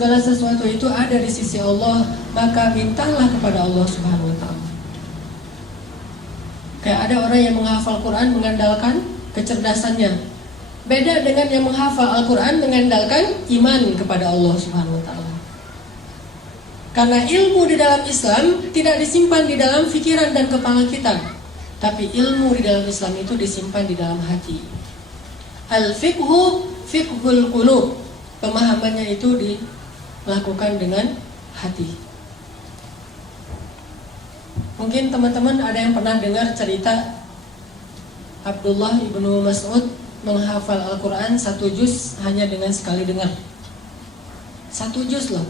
segala sesuatu itu ada di sisi Allah, maka mintalah kepada Allah Subhanahu wa ta'ala. Kayak ada orang yang menghafal Quran mengandalkan kecerdasannya. Beda dengan yang menghafal Al-Quran mengandalkan iman kepada Allah Subhanahu wa ta'ala. Karena ilmu di dalam Islam tidak disimpan di dalam pikiran dan kepala kita, tapi ilmu di dalam Islam itu disimpan di dalam hati. Al-fiqhu fiqhul qulub. Pemahamannya itu dilakukan dengan hati. Mungkin teman-teman ada yang pernah dengar cerita Abdullah ibnu Mas'ud menghafal Al-Quran 1 juz hanya dengan sekali dengar. 1 juz loh,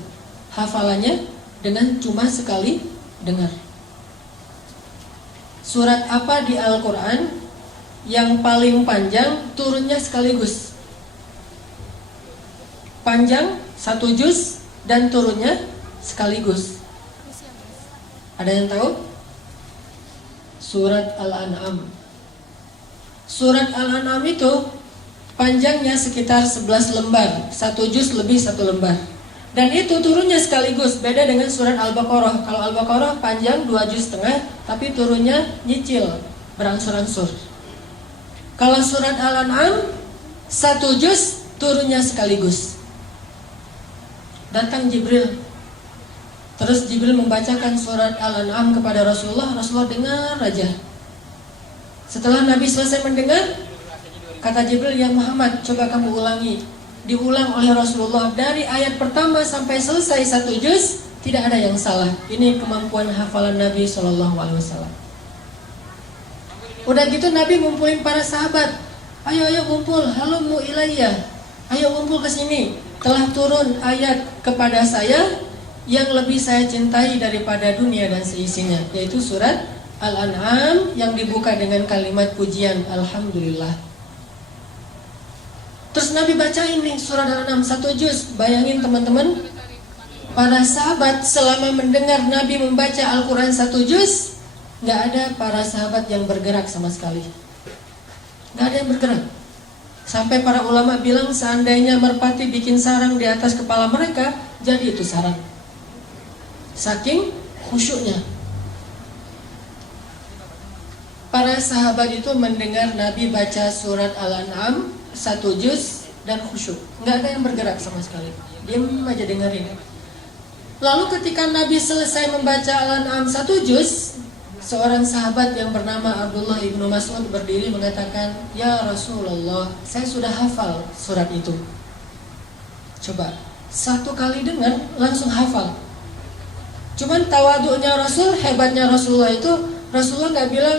hafalannya dengan cuma sekali dengar. Surat apa di Al-Quran yang paling panjang turunnya sekaligus? Panjang 1 juz dan turunnya sekaligus. Ada yang tahu? Surat Al-An'am. Surat Al-An'am itu panjangnya sekitar 11 lembar, 1 juz lebih 1 lembar. Dan itu turunnya sekaligus, beda dengan surat Al-Baqarah. Kalau Al-Baqarah panjang 2 juz setengah, tapi turunnya nyicil, berangsur-angsur. Kalau surat Al-An'am 1 juz turunnya sekaligus. Datang Jibril, terus Jibril membacakan surat Al-An'am kepada Rasulullah. Rasulullah dengar aja. Setelah Nabi selesai mendengar, kata Jibril, ya Muhammad, coba kamu ulangi. Diulang oleh Rasulullah dari ayat pertama sampai selesai 1 juz, tidak ada yang salah. Ini kemampuan hafalan Nabi SAW. Udah gitu Nabi ngumpulin para sahabat. Ayo kumpul, halumu ilayya. Ayo kumpul ke sini. Telah turun ayat kepada saya yang lebih saya cintai daripada dunia dan seisinya, yaitu surat Al-An'am yang dibuka dengan kalimat pujian Alhamdulillah. Terus Nabi bacain nih surat Al-An'am 1 juz. Bayangin teman-teman, para sahabat selama mendengar Nabi membaca Al-Quran 1 juz, gak ada para sahabat yang bergerak sama sekali. Gak ada yang bergerak. Sampai para ulama bilang seandainya merpati bikin sarang di atas kepala mereka, jadi itu sarang. Saking khusyuknya. Para sahabat itu mendengar Nabi baca surat Al-An'am 1 juz dan khusyuk. Nggak ada yang bergerak sama sekali. Diam aja dengerin. Lalu ketika Nabi selesai membaca Al-An'am 1 juz, seorang sahabat yang bernama Abdullah ibnu Mas'ud berdiri mengatakan, ya Rasulullah, saya sudah hafal surat itu. Coba, 1 kali dengar langsung hafal. Cuman tawaduknya Rasul, hebatnya Rasulullah itu, Rasulullah gak bilang,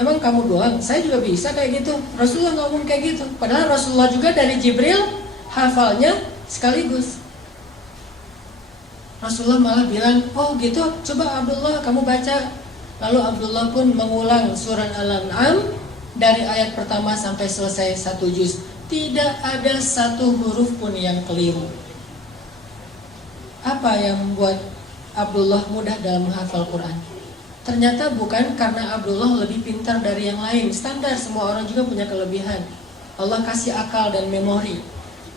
emang kamu doang, saya juga bisa kayak gitu. Rasulullah ngomong kayak gitu. Padahal Rasulullah juga dari Jibril hafalnya sekaligus. Rasulullah malah bilang, oh gitu, coba Abdullah kamu baca. Lalu Abdullah pun mengulang surat Al-An'am dari ayat pertama sampai selesai 1 juz. Tidak ada 1 huruf pun yang keliru. Apa yang membuat Abdullah mudah dalam menghafal Quran? Ternyata bukan karena Abdullah lebih pintar dari yang lain. Standar, semua orang juga punya kelebihan. Allah kasih akal dan memori.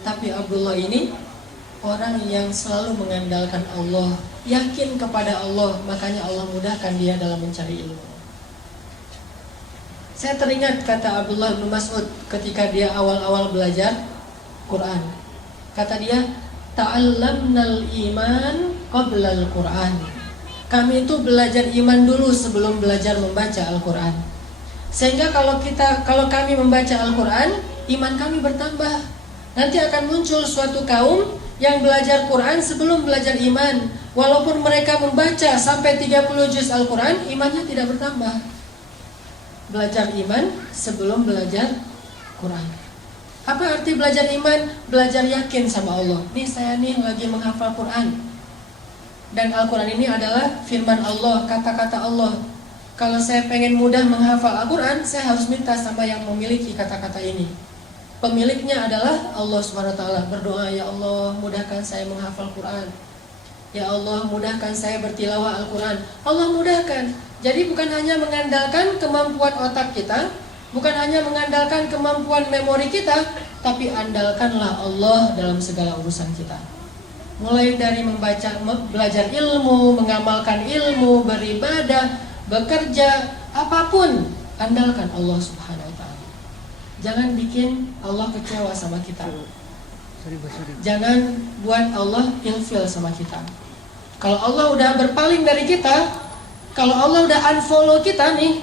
Tapi Abdullah ini orang yang selalu mengandalkan Allah, yakin kepada Allah, makanya Allah mudahkan dia dalam mencari ilmu. Saya teringat kata Abdullah bin Mas'ud ketika dia awal-awal belajar Quran. Kata dia, ta'allamnal iman qabla al-Quran. Kami itu belajar iman dulu sebelum belajar membaca Al-Quran. Sehingga kalau kami membaca Al-Quran, iman kami bertambah. Nanti akan muncul suatu kaum yang belajar Quran sebelum belajar iman. Walaupun mereka membaca sampai 30 juz Al-Quran, imannya tidak bertambah. Belajar iman sebelum belajar Quran. Apa arti belajar iman? Belajar yakin sama Allah. Nih saya nih lagi menghafal Quran. Dan Al-Quran ini adalah firman Allah, kata-kata Allah. Kalau saya pengen mudah menghafal Al-Quran, saya harus minta sama yang memiliki kata-kata ini. Pemiliknya adalah Allah SWT. Berdoa, ya Allah mudahkan saya menghafal Quran. Ya Allah mudahkan saya bertilawah Al-Quran. Allah mudahkan. Jadi bukan hanya mengandalkan kemampuan otak kita, bukan hanya mengandalkan kemampuan memori kita, tapi andalkanlah Allah dalam segala urusan kita. Mulai dari belajar ilmu, mengamalkan ilmu, beribadah, bekerja, apapun, andalkan Allah Subhanahu wa taala. Jangan bikin Allah kecewa sama kita. Jangan buat Allah ilfil sama kita. Kalau Allah udah berpaling dari kita, kalau Allah udah unfollow kita nih,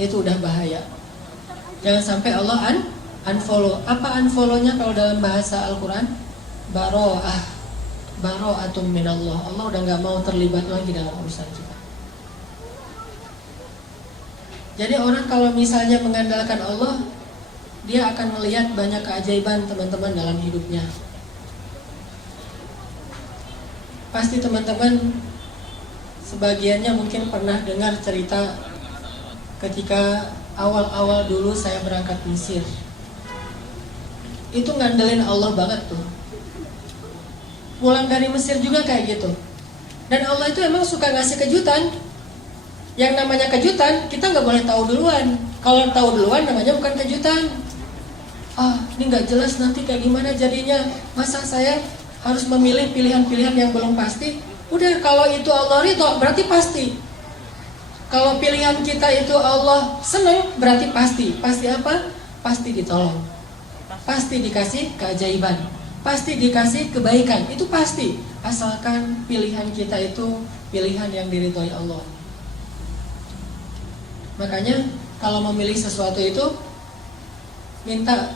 itu udah bahaya. Jangan sampai Allah unfollow. Apa unfollow-nya kalau dalam bahasa Al-Quran? Baro'atum minallah. Allah udah gak mau terlibat lagi dalam urusan kita. Jadi orang kalau misalnya mengandalkan Allah, dia akan melihat banyak keajaiban teman-teman dalam hidupnya. Pasti teman-teman sebagiannya mungkin pernah dengar cerita ketika awal-awal dulu saya berangkat Mesir. Itu ngandelin Allah banget tuh. Pulang dari Mesir juga kayak gitu. Dan Allah itu emang suka ngasih kejutan. Yang namanya kejutan, kita nggak boleh tahu duluan. Kalau tahu duluan namanya bukan kejutan. Ini nggak jelas nanti kayak gimana jadinya. Masa saya harus memilih pilihan-pilihan yang belum pasti? Udah, kalau itu Allah ridho, berarti pasti. Kalau pilihan kita itu Allah senang, berarti pasti. Pasti apa? Pasti ditolong. Pasti dikasih keajaiban. Pasti dikasih kebaikan. Itu pasti. Asalkan pilihan kita itu pilihan yang diridhoi Allah. Makanya kalau memilih sesuatu itu, minta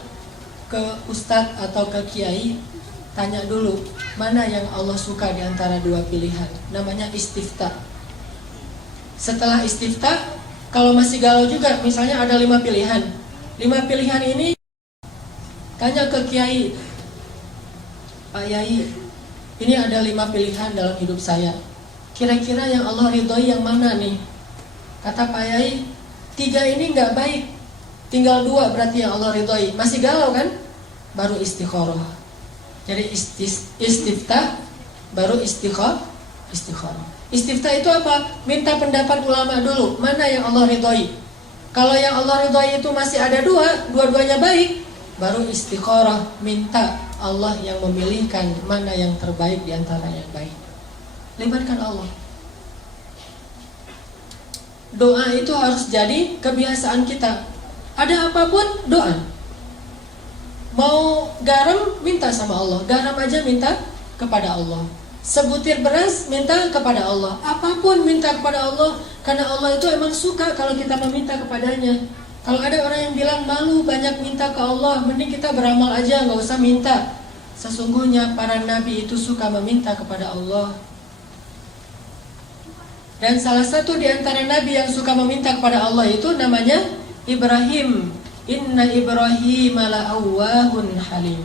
ke ustadz atau ke kiai, tanya dulu mana yang Allah suka di antara dua pilihan. Namanya istifta. Setelah istifta, kalau masih galau juga, misalnya ada 5 pilihan. 5 pilihan ini tanya ke kiai, Pak Yai, ini ada 5 pilihan dalam hidup saya. Kira-kira yang Allah ridhoi yang mana nih? Kata Pak Yai, 3 ini nggak baik, tinggal 2 berarti yang Allah ridhoi. Masih galau kan? Baru istikharah. Jadi istiftah, baru istikharah. Istiftah itu apa? Minta pendapat ulama dulu, mana yang Allah ridhoi. Kalau yang Allah ridhoi itu masih ada 2, dua-duanya baik, baru istikharah, minta Allah yang memilihkan mana yang terbaik di antara yang baik. Libatkan Allah. Doa itu harus jadi kebiasaan kita. Ada apapun, doa. Mau garam, minta sama Allah. Garam aja minta kepada Allah. Sebutir beras, minta kepada Allah. Apapun minta kepada Allah. Karena Allah itu emang suka kalau kita meminta kepadanya. Kalau ada orang yang bilang malu banyak minta ke Allah, mending kita beramal aja, gak usah minta. Sesungguhnya para nabi itu suka meminta kepada Allah. Dan salah satu di antara nabi yang suka meminta kepada Allah itu namanya Ibrahim. Inna Ibrahim la'awwahun halim.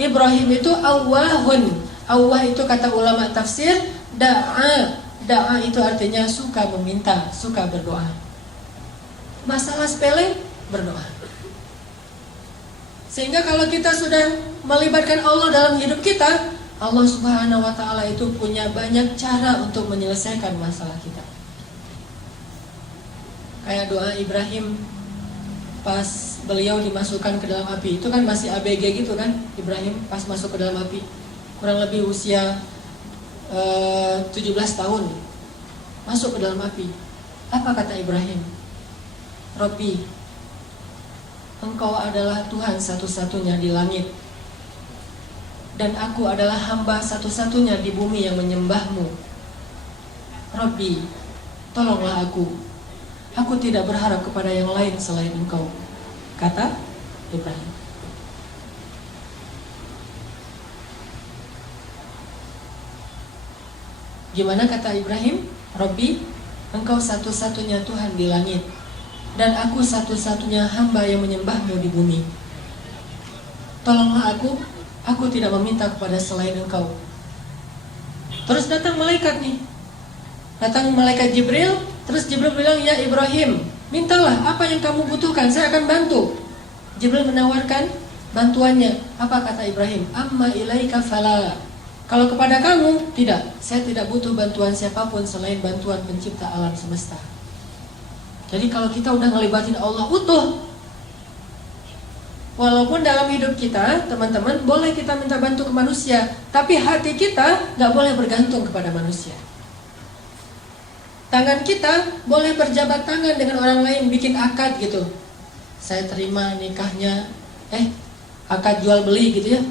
Ibrahim itu awwahun. Awwah itu kata ulama tafsir, da'a. Da'a itu artinya suka meminta, suka berdoa. Masalah sepele, berdoa. Sehingga kalau kita sudah melibatkan Allah dalam hidup kita, Allah Subhanahu wa ta'ala itu punya banyak cara untuk menyelesaikan masalah kita. Kayak doa Ibrahim pas beliau dimasukkan ke dalam api. Itu kan masih ABG gitu kan, Ibrahim pas masuk ke dalam api. Kurang lebih usia 17 tahun. Masuk ke dalam api. Apa kata Ibrahim? Rabbi, Engkau adalah Tuhan satu-satunya di langit, dan aku adalah hamba satu-satunya di bumi yang menyembahmu. Rabbi, tolonglah aku. Aku tidak berharap kepada yang lain selain Engkau, kata Ibrahim. Gimana kata Ibrahim? Rabbi, Engkau satu-satunya Tuhan di langit, dan aku satu-satunya hamba yang menyembahmu di bumi. Tolonglah aku tidak meminta kepada selain Engkau. Terus datang malaikat nih. Datang malaikat Jibril. Terus Jibril bilang, ya Ibrahim, mintalah apa yang kamu butuhkan, saya akan bantu. Jibril menawarkan bantuannya. Apa kata Ibrahim? Amma ilaika fala. Kalau kepada kamu, tidak. Saya tidak butuh bantuan siapapun selain bantuan pencipta alam semesta. Jadi kalau kita udah ngelibatin Allah utuh, Walaupun dalam hidup kita, teman-teman, boleh kita minta bantu ke manusia, tapi hati kita nggak boleh bergantung kepada manusia. Tangan kita boleh berjabat tangan dengan orang lain, bikin akad gitu. Saya terima nikahnya, akad jual beli gitu ya.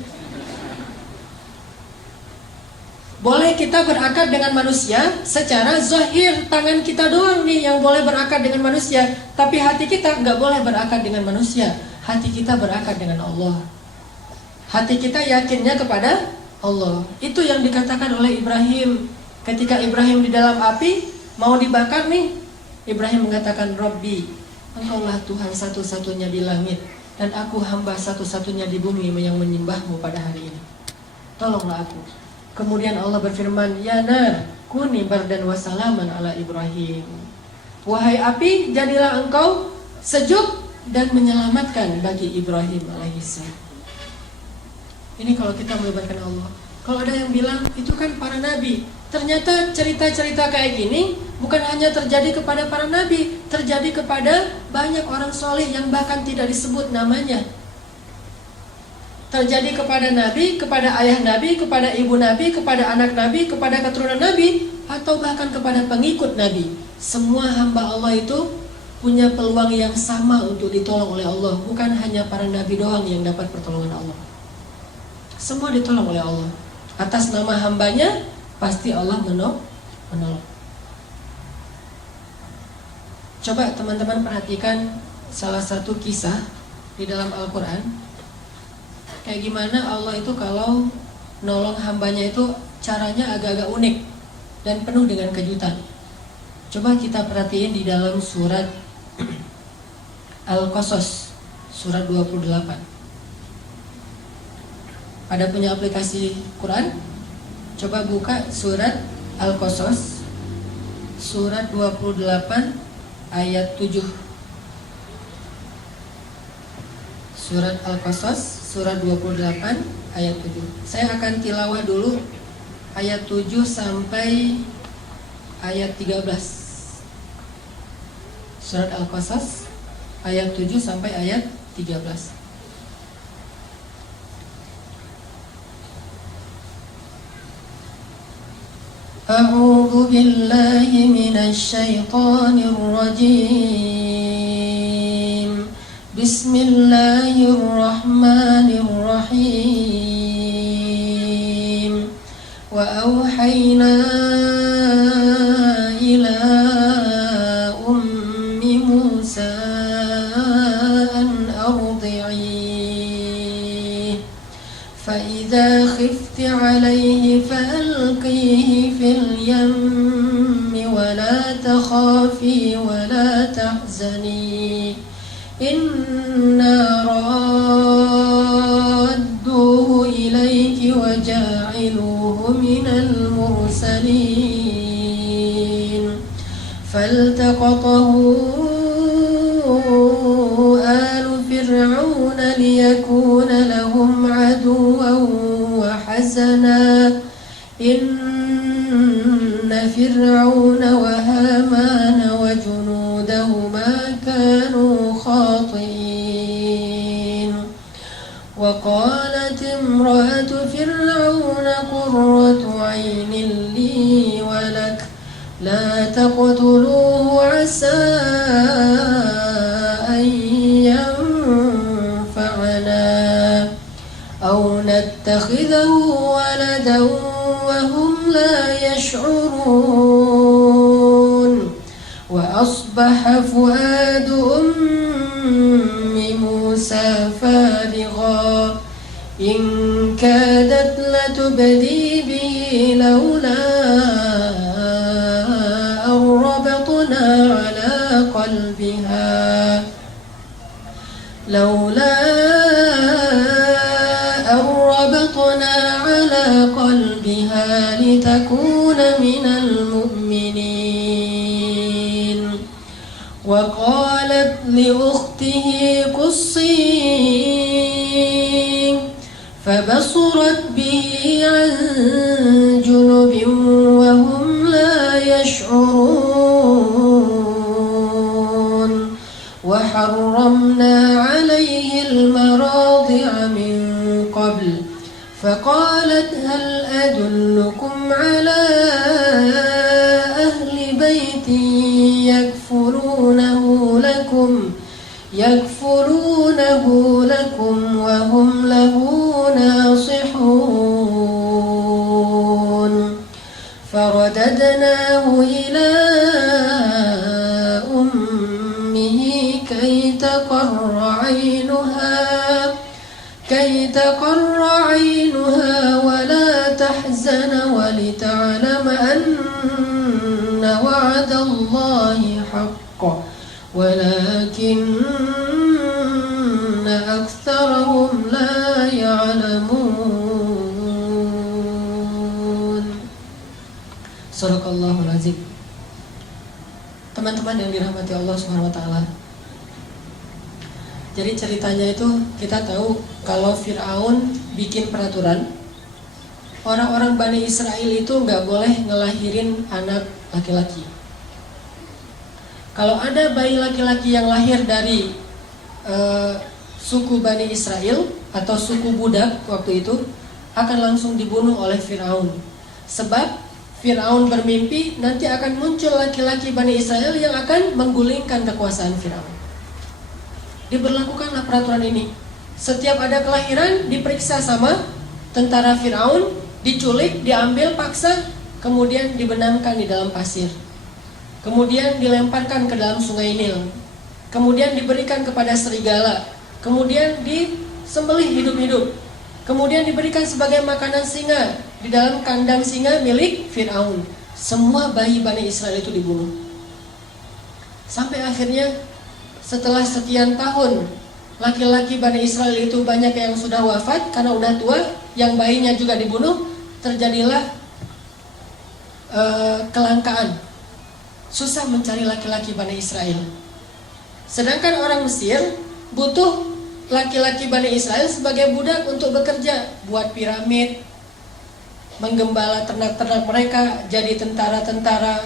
Boleh kita berakad dengan manusia secara zahir, tangan kita doang nih yang boleh berakad dengan manusia, tapi hati kita nggak boleh berakad dengan manusia. Hati kita berakad dengan Allah. Hati kita yakinnya kepada Allah. Itu yang dikatakan oleh Ibrahim. Ketika Ibrahim di dalam api mau dibakar nih, Ibrahim mengatakan, Rabbi, Engkaulah Tuhan satu-satunya di langit, dan aku hamba satu-satunya di bumi yang menyembahmu pada hari ini. Tolonglah aku. Kemudian Allah berfirman, Ya nar, kuni bardan wa salaman ala Ibrahim. Wahai api, jadilah engkau sejuk dan menyelamatkan bagi Ibrahim alaihissalam. Ini kalau kita melibatkan Allah. Kalau ada yang bilang itu kan para nabi, ternyata cerita-cerita kayak gini bukan hanya terjadi kepada para nabi, terjadi kepada banyak orang soleh yang bahkan tidak disebut namanya. Terjadi kepada nabi, kepada ayah nabi, kepada ibu nabi, kepada anak nabi, kepada keturunan nabi, atau bahkan kepada pengikut nabi. Semua hamba Allah itu punya peluang yang sama untuk ditolong oleh Allah. Bukan hanya para nabi doang yang dapat pertolongan Allah. Semua ditolong oleh Allah. Atas nama hambanya pasti Allah menolong. Coba teman-teman perhatikan salah satu kisah di dalam Al-Quran. Kayak gimana Allah itu kalau nolong hambanya itu caranya agak-agak unik dan penuh dengan kejutan. Coba kita perhatiin di dalam surat Al-Qasas, surat 28. Pada punya aplikasi Quran? Coba buka surat Al-Qasas, surat 28 ayat 7. Surat Al-Qasas, surat 28 ayat 7. Saya akan tilawah dulu ayat 7 sampai ayat 13. Surat Al-Qasas ayat 7 sampai ayat 13. A'udzu billahi minasy syaithanir rajim. Bismillahirrahmanirrahim. Wa auhayna ila فإذا خفت عليه فألقيه في اليم ولا تخافي ولا تحزني إنا رادوه إليك وجاعلوه من المرسلين فالتقطه آل فرعون ليكون لهم عدوا وحزنا إن فرعون وهامان وجنودهما كانوا خاطئين وقالت امرأة فرعون قرة عين لي ولك لا تقتلوه عسى أن ينفعنا أو نتخذه ولدا وهم لا يشعرون وأصبح فؤاد أم موسى فارغا إن كادت لتبدي به لولا أن ربطنا على قلبها لتكون من المؤمنين وقالت لأخته قصيه فبصرت به عن جنب وهم لا يشعرون وحرمنا عليه المراضع فقالت هل أدلكم على أهل بيت يكفلونه لكم وهم له ناصحون فرددناه إلى أمه كي تقر عينها ولا تحزن ولتعلم أن وعد الله حق ولكن أكثرهم لا يعلمون. Sadaqallahul Azim. Teman-teman yang dirahmati Allah Subhanahu wa taala. Jadi ceritanya itu kita tahu kalau Fir'aun bikin peraturan, orang-orang Bani Israel itu nggak boleh ngelahirin anak laki-laki. Kalau ada bayi laki-laki yang lahir dari suku Bani Israel atau suku budak waktu itu akan langsung dibunuh oleh Fir'aun. Sebab Fir'aun bermimpi nanti akan muncul laki-laki Bani Israel yang akan menggulingkan kekuasaan Fir'aun. Diberlakukanlah peraturan ini. Setiap ada kelahiran diperiksa sama tentara Fir'aun, diculik, diambil paksa, kemudian dibenamkan di dalam pasir. Kemudian dilemparkan ke dalam sungai Nil. Kemudian diberikan kepada serigala. Kemudian disembelih hidup-hidup. Kemudian diberikan sebagai makanan singa di dalam kandang singa milik Fir'aun. Semua bayi Bani Israel itu dibunuh. Sampai akhirnya setelah sekian tahun laki-laki Bani Israel itu banyak yang sudah wafat karena udah tua, yang bayinya juga dibunuh. Terjadilah kelangkaan. Susah mencari laki-laki Bani Israel. Sedangkan orang Mesir butuh laki-laki Bani Israel sebagai budak untuk bekerja, buat piramid, menggembala ternak-ternak mereka, jadi tentara-tentara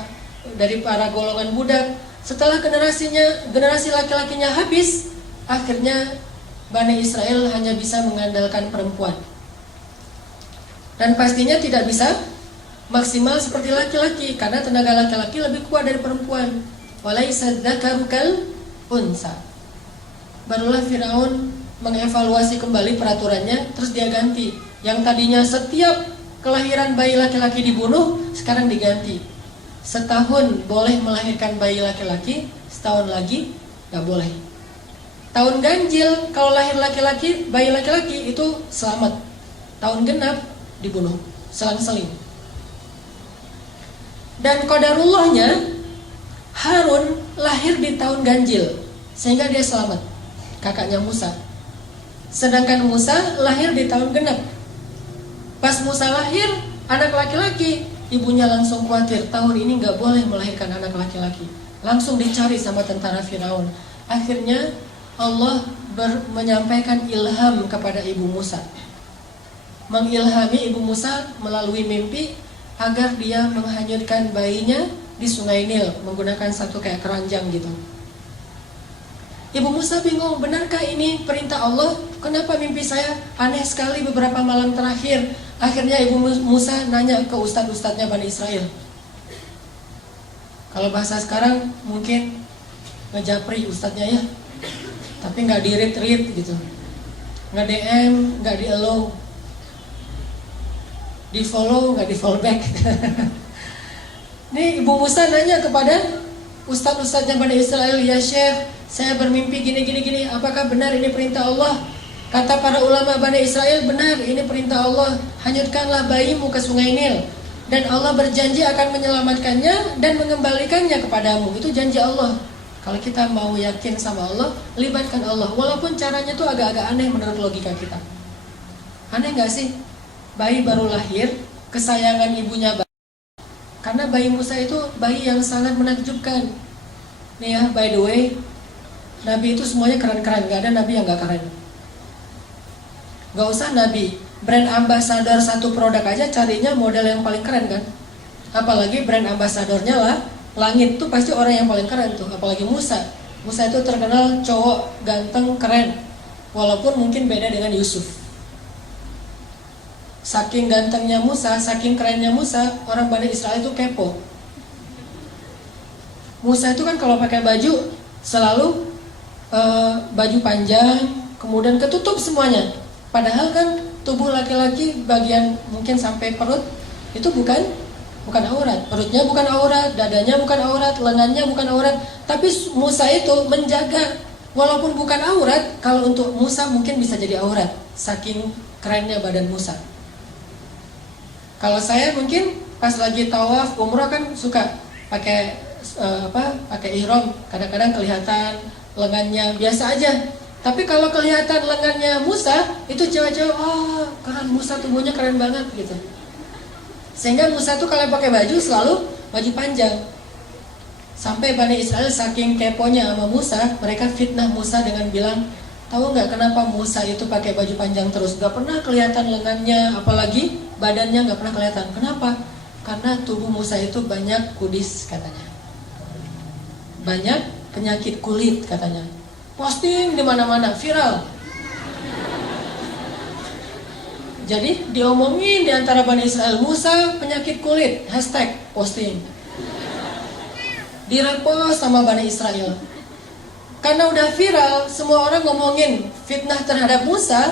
dari para golongan budak. Setelah generasi laki-lakinya habis, akhirnya Bani Israel hanya bisa mengandalkan perempuan. Dan pastinya tidak bisa maksimal seperti laki-laki karena tenaga laki-laki lebih kuat dari perempuan. Walaysa dzakaru kal unsa. Barulah Firaun mengevaluasi kembali peraturannya, terus dia ganti. Yang tadinya setiap kelahiran bayi laki-laki dibunuh, sekarang diganti. Setahun boleh melahirkan bayi laki-laki, setahun lagi gak boleh. Tahun ganjil kalau lahir laki-laki, bayi laki-laki itu selamat. Tahun genap dibunuh, selang-seling. Dan qadarullahnya, Harun lahir di tahun ganjil, sehingga dia selamat, kakaknya Musa. Sedangkan Musa lahir di tahun genap. Pas Musa lahir, anak laki-laki, ibunya langsung khawatir, tahun ini gak boleh melahirkan anak laki-laki. Langsung dicari sama tentara Firaun. Akhirnya Allah menyampaikan ilham kepada ibu Musa, mengilhami ibu Musa melalui mimpi agar dia menghanyutkan bayinya di sungai Nil menggunakan satu kayak keranjang gitu. Ibu Musa bingung, benarkah ini perintah Allah? Kenapa mimpi saya aneh sekali beberapa malam terakhir? Akhirnya ibu Musa nanya ke ustadz-ustadznya Bani Israel. Kalau bahasa sekarang mungkin ngejapri ustadznya ya, tapi nggak di-read gitu, nggak DM, nggak di-allow, di-follow, nggak di-follow back. Nih ibu Musa nanya kepada ustadz-ustadznya Bani Israel, ya Syekh, saya bermimpi gini, apakah benar ini perintah Allah? Kata para ulama Bani Israel, benar, ini perintah Allah. Hanyutkanlah bayimu ke sungai Nil, dan Allah berjanji akan menyelamatkannya dan mengembalikannya kepadamu. Itu janji Allah. Kalau kita mau yakin sama Allah, libatkan Allah. Walaupun caranya tuh agak-agak aneh menurut logika kita. Aneh gak sih? Bayi baru lahir, kesayangan ibunya karena bayi Musa itu bayi yang sangat menakjubkan. Nih ya, by the way, Nabi itu semuanya keren-keren, gak ada Nabi yang gak keren. Gak usah Nabi, brand ambassador satu produk aja carinya model yang paling keren kan. Apalagi brand ambassadornya lah langit tuh pasti orang yang paling keren tuh. Apalagi Musa itu terkenal cowok ganteng keren, walaupun mungkin beda dengan Yusuf. Saking gantengnya Musa, saking kerennya Musa, orang Bani Israel itu kepo. Musa itu kan kalau pakai baju selalu baju panjang, kemudian ketutup semuanya. Padahal kan tubuh laki-laki bagian mungkin sampai perut itu bukan aurat. Perutnya bukan aurat, dadanya bukan aurat, lengannya bukan aurat. Tapi Musa itu menjaga, walaupun bukan aurat, kalau untuk Musa mungkin bisa jadi aurat. Saking kerennya badan Musa. Kalau saya mungkin pas lagi tawaf umrah kan suka pakai pakai ihram, kadang-kadang kelihatan lengannya biasa aja. Tapi kalau kelihatan lengannya Musa, itu cewek-cewek, keren Musa, tubuhnya keren banget gitu. Sehingga Musa tuh kalau pakai baju selalu baju panjang. Sampai Bani Israel saking keponya sama Musa, mereka fitnah Musa dengan bilang, tahu nggak kenapa Musa itu pakai baju panjang terus? Gak pernah kelihatan lengannya, apalagi badannya gak pernah kelihatan. Kenapa? Karena tubuh Musa itu banyak kudis katanya. Banyak penyakit kulit katanya. Posting di mana-mana, viral. Jadi diomongin di antara Bani Israel, Musa penyakit kulit, hashtag posting. Direpost sama Bani Israel. Karena udah viral, semua orang ngomongin fitnah terhadap Musa.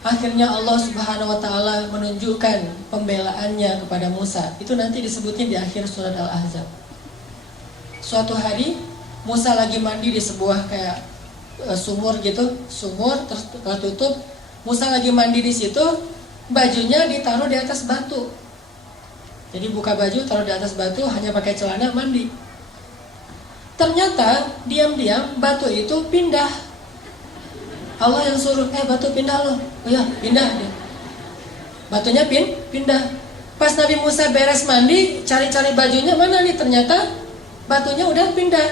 Akhirnya Allah Subhanahu wa Ta'ala menunjukkan pembelaannya kepada Musa. Itu nanti disebutin di akhir surat Al-Ahzab. Suatu hari Musa lagi mandi di sebuah kayak sumur gitu, sumur tertutup. Musa lagi mandi di situ, bajunya ditaruh di atas batu. Jadi buka baju, taruh di atas batu, hanya pakai celana mandi. Ternyata diam-diam batu itu pindah. Allah yang suruh, batu pindah loh. Oh ya, pindah. Batunya pindah. Pas Nabi Musa beres mandi, cari-cari bajunya mana nih? Ternyata batunya udah pindah.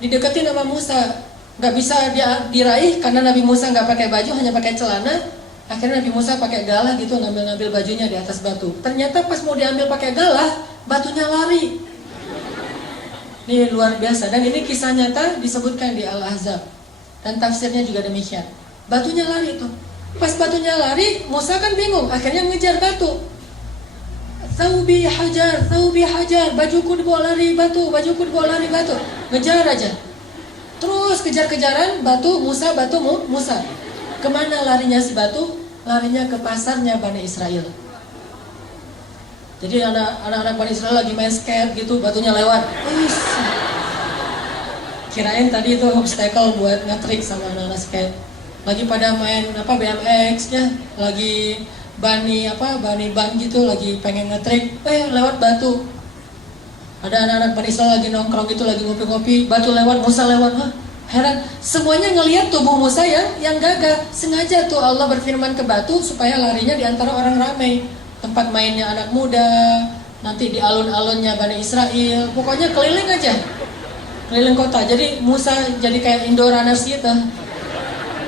Dideketin sama Musa. Gak bisa dia diraih karena Nabi Musa gak pakai baju, hanya pakai celana. Akhirnya Nabi Musa pakai galah gitu, ngambil bajunya di atas batu. Ternyata pas mau diambil pakai galah, batunya lari. Ini luar biasa. Dan ini kisah nyata disebutkan di Al-Ahzab. Dan tafsirnya juga demikian. Batunya lari tuh. Pas batunya lari, Musa kan bingung. Akhirnya ngejar batu. Thawbi hajar, bajuku dibawa lari batu, ngejar aja. Terus kejar-kejaran, batu Musa. Kemana larinya si batu? Larinya ke pasarnya Bani Israel. Jadi anak-anak Bani Israel lagi main skate gitu, batunya lewat. Kirain tadi itu obstacle buat nge-trick sama anak-anak skate. Lagi pada main BMX-nya, lagi bani ban gitu, lagi pengen nge-trick, lewat batu. Ada anak-anak Bani Israel lagi nongkrong gitu, lagi ngopi-ngopi, batu lewat, Musa lewat. Heran, semuanya ngelihat tubuh Musa yang gagah. Sengaja tuh Allah berfirman ke batu supaya larinya di antara orang ramai. Tempat mainnya anak muda, nanti di alun-alunnya Bani Israel, pokoknya keliling aja. Keliling kota. Jadi Musa jadi kayak Indorunners gitu.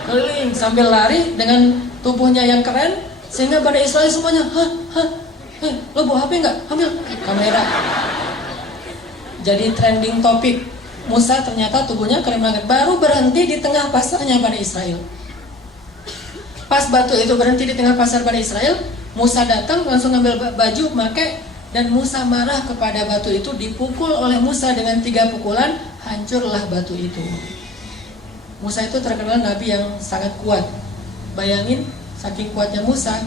Keliling sambil lari dengan tubuhnya yang keren, sehingga Bani Israel semuanya, lo bawa HP nggak? Ambil kamera. Jadi trending topik, Musa ternyata tubuhnya keren banget. Baru berhenti di tengah pasarnya Bani Israel. Pas batu itu berhenti di tengah pasar Bani Israel, Musa datang langsung ngambil baju, pakai, dan Musa marah kepada batu itu. Dipukul oleh Musa dengan 3 pukulan, hancurlah batu itu. Musa itu terkenal nabi yang sangat kuat. Bayangin, saking kuatnya Musa,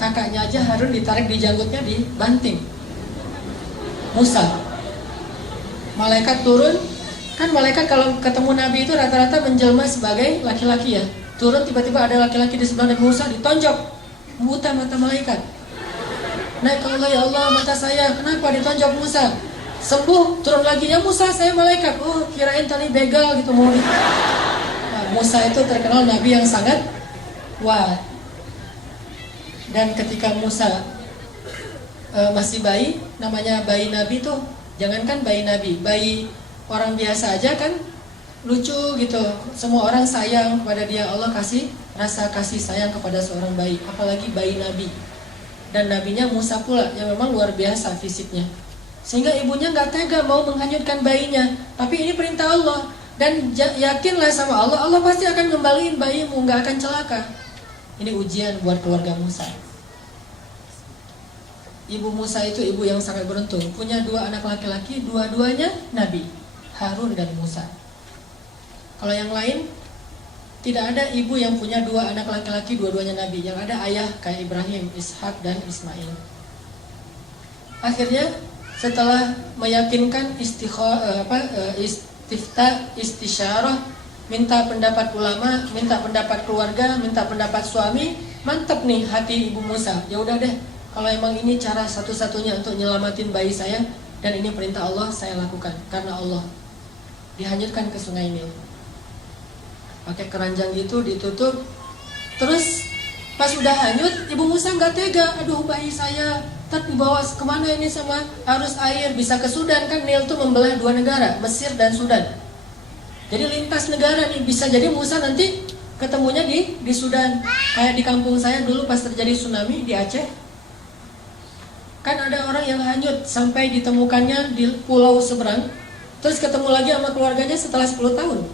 kakaknya aja Harun ditarik di janggutnya, dibanting. Musa. Malaikat turun, kan malaikat kalau ketemu nabi itu rata-rata menjelma sebagai laki-laki ya. Turun tiba-tiba ada laki-laki di sebelah Nabi Musa, ditonjok. Buta mata malaikat. Naik ke Allah, ya Allah mata saya, kenapa ditonjok Musa? Sembuh, turun lagi, ya Musa saya malaikat. Oh kirain tadi begal gitu mau. Musa itu terkenal nabi yang sangat kuat. Dan ketika Musa masih bayi, namanya bayi nabi tuh, jangankan bayi nabi, bayi orang biasa aja kan lucu gitu. Semua orang sayang kepada dia, Allah kasih rasa kasih sayang kepada seorang bayi, apalagi bayi nabi. Dan nabinya Musa pula yang memang luar biasa fisiknya, sehingga ibunya gak tega mau menghanyutkan bayinya. Tapi ini perintah Allah, dan yakinlah sama Allah, Allah pasti akan ngembaliin bayimu, gak akan celaka. Ini ujian buat keluarga Musa. Ibu Musa itu ibu yang sangat beruntung, punya 2 anak laki-laki, dua-duanya nabi, Harun dan Musa. Kalau yang lain tidak ada ibu yang punya 2 anak laki-laki, dua-duanya nabi. Yang ada ayah kayak Ibrahim, Ishak dan Ismail. Akhirnya setelah meyakinkan istisyarah, minta pendapat ulama, minta pendapat keluarga, minta pendapat suami, mantap nih hati ibu Musa. Ya udah deh, kalau emang ini cara satu-satunya untuk nyelamatin bayi saya dan ini perintah Allah, saya lakukan karena Allah. Dihanyutkan ke Sungai Nil. Pakai keranjang gitu ditutup. Terus pas udah hanyut, ibu Musa nggak tega. Aduh, bayi saya ntar dibawa kemana ini sama arus air, bisa ke Sudan kan? Nil tuh membelah 2 negara, Mesir dan Sudan. Jadi lintas negara nih, bisa jadi Musa nanti ketemunya di Sudan. Kayak di kampung saya dulu pas terjadi tsunami di Aceh. Kan ada orang yang hanyut sampai ditemukannya di pulau seberang, terus ketemu lagi sama keluarganya setelah 10 tahun.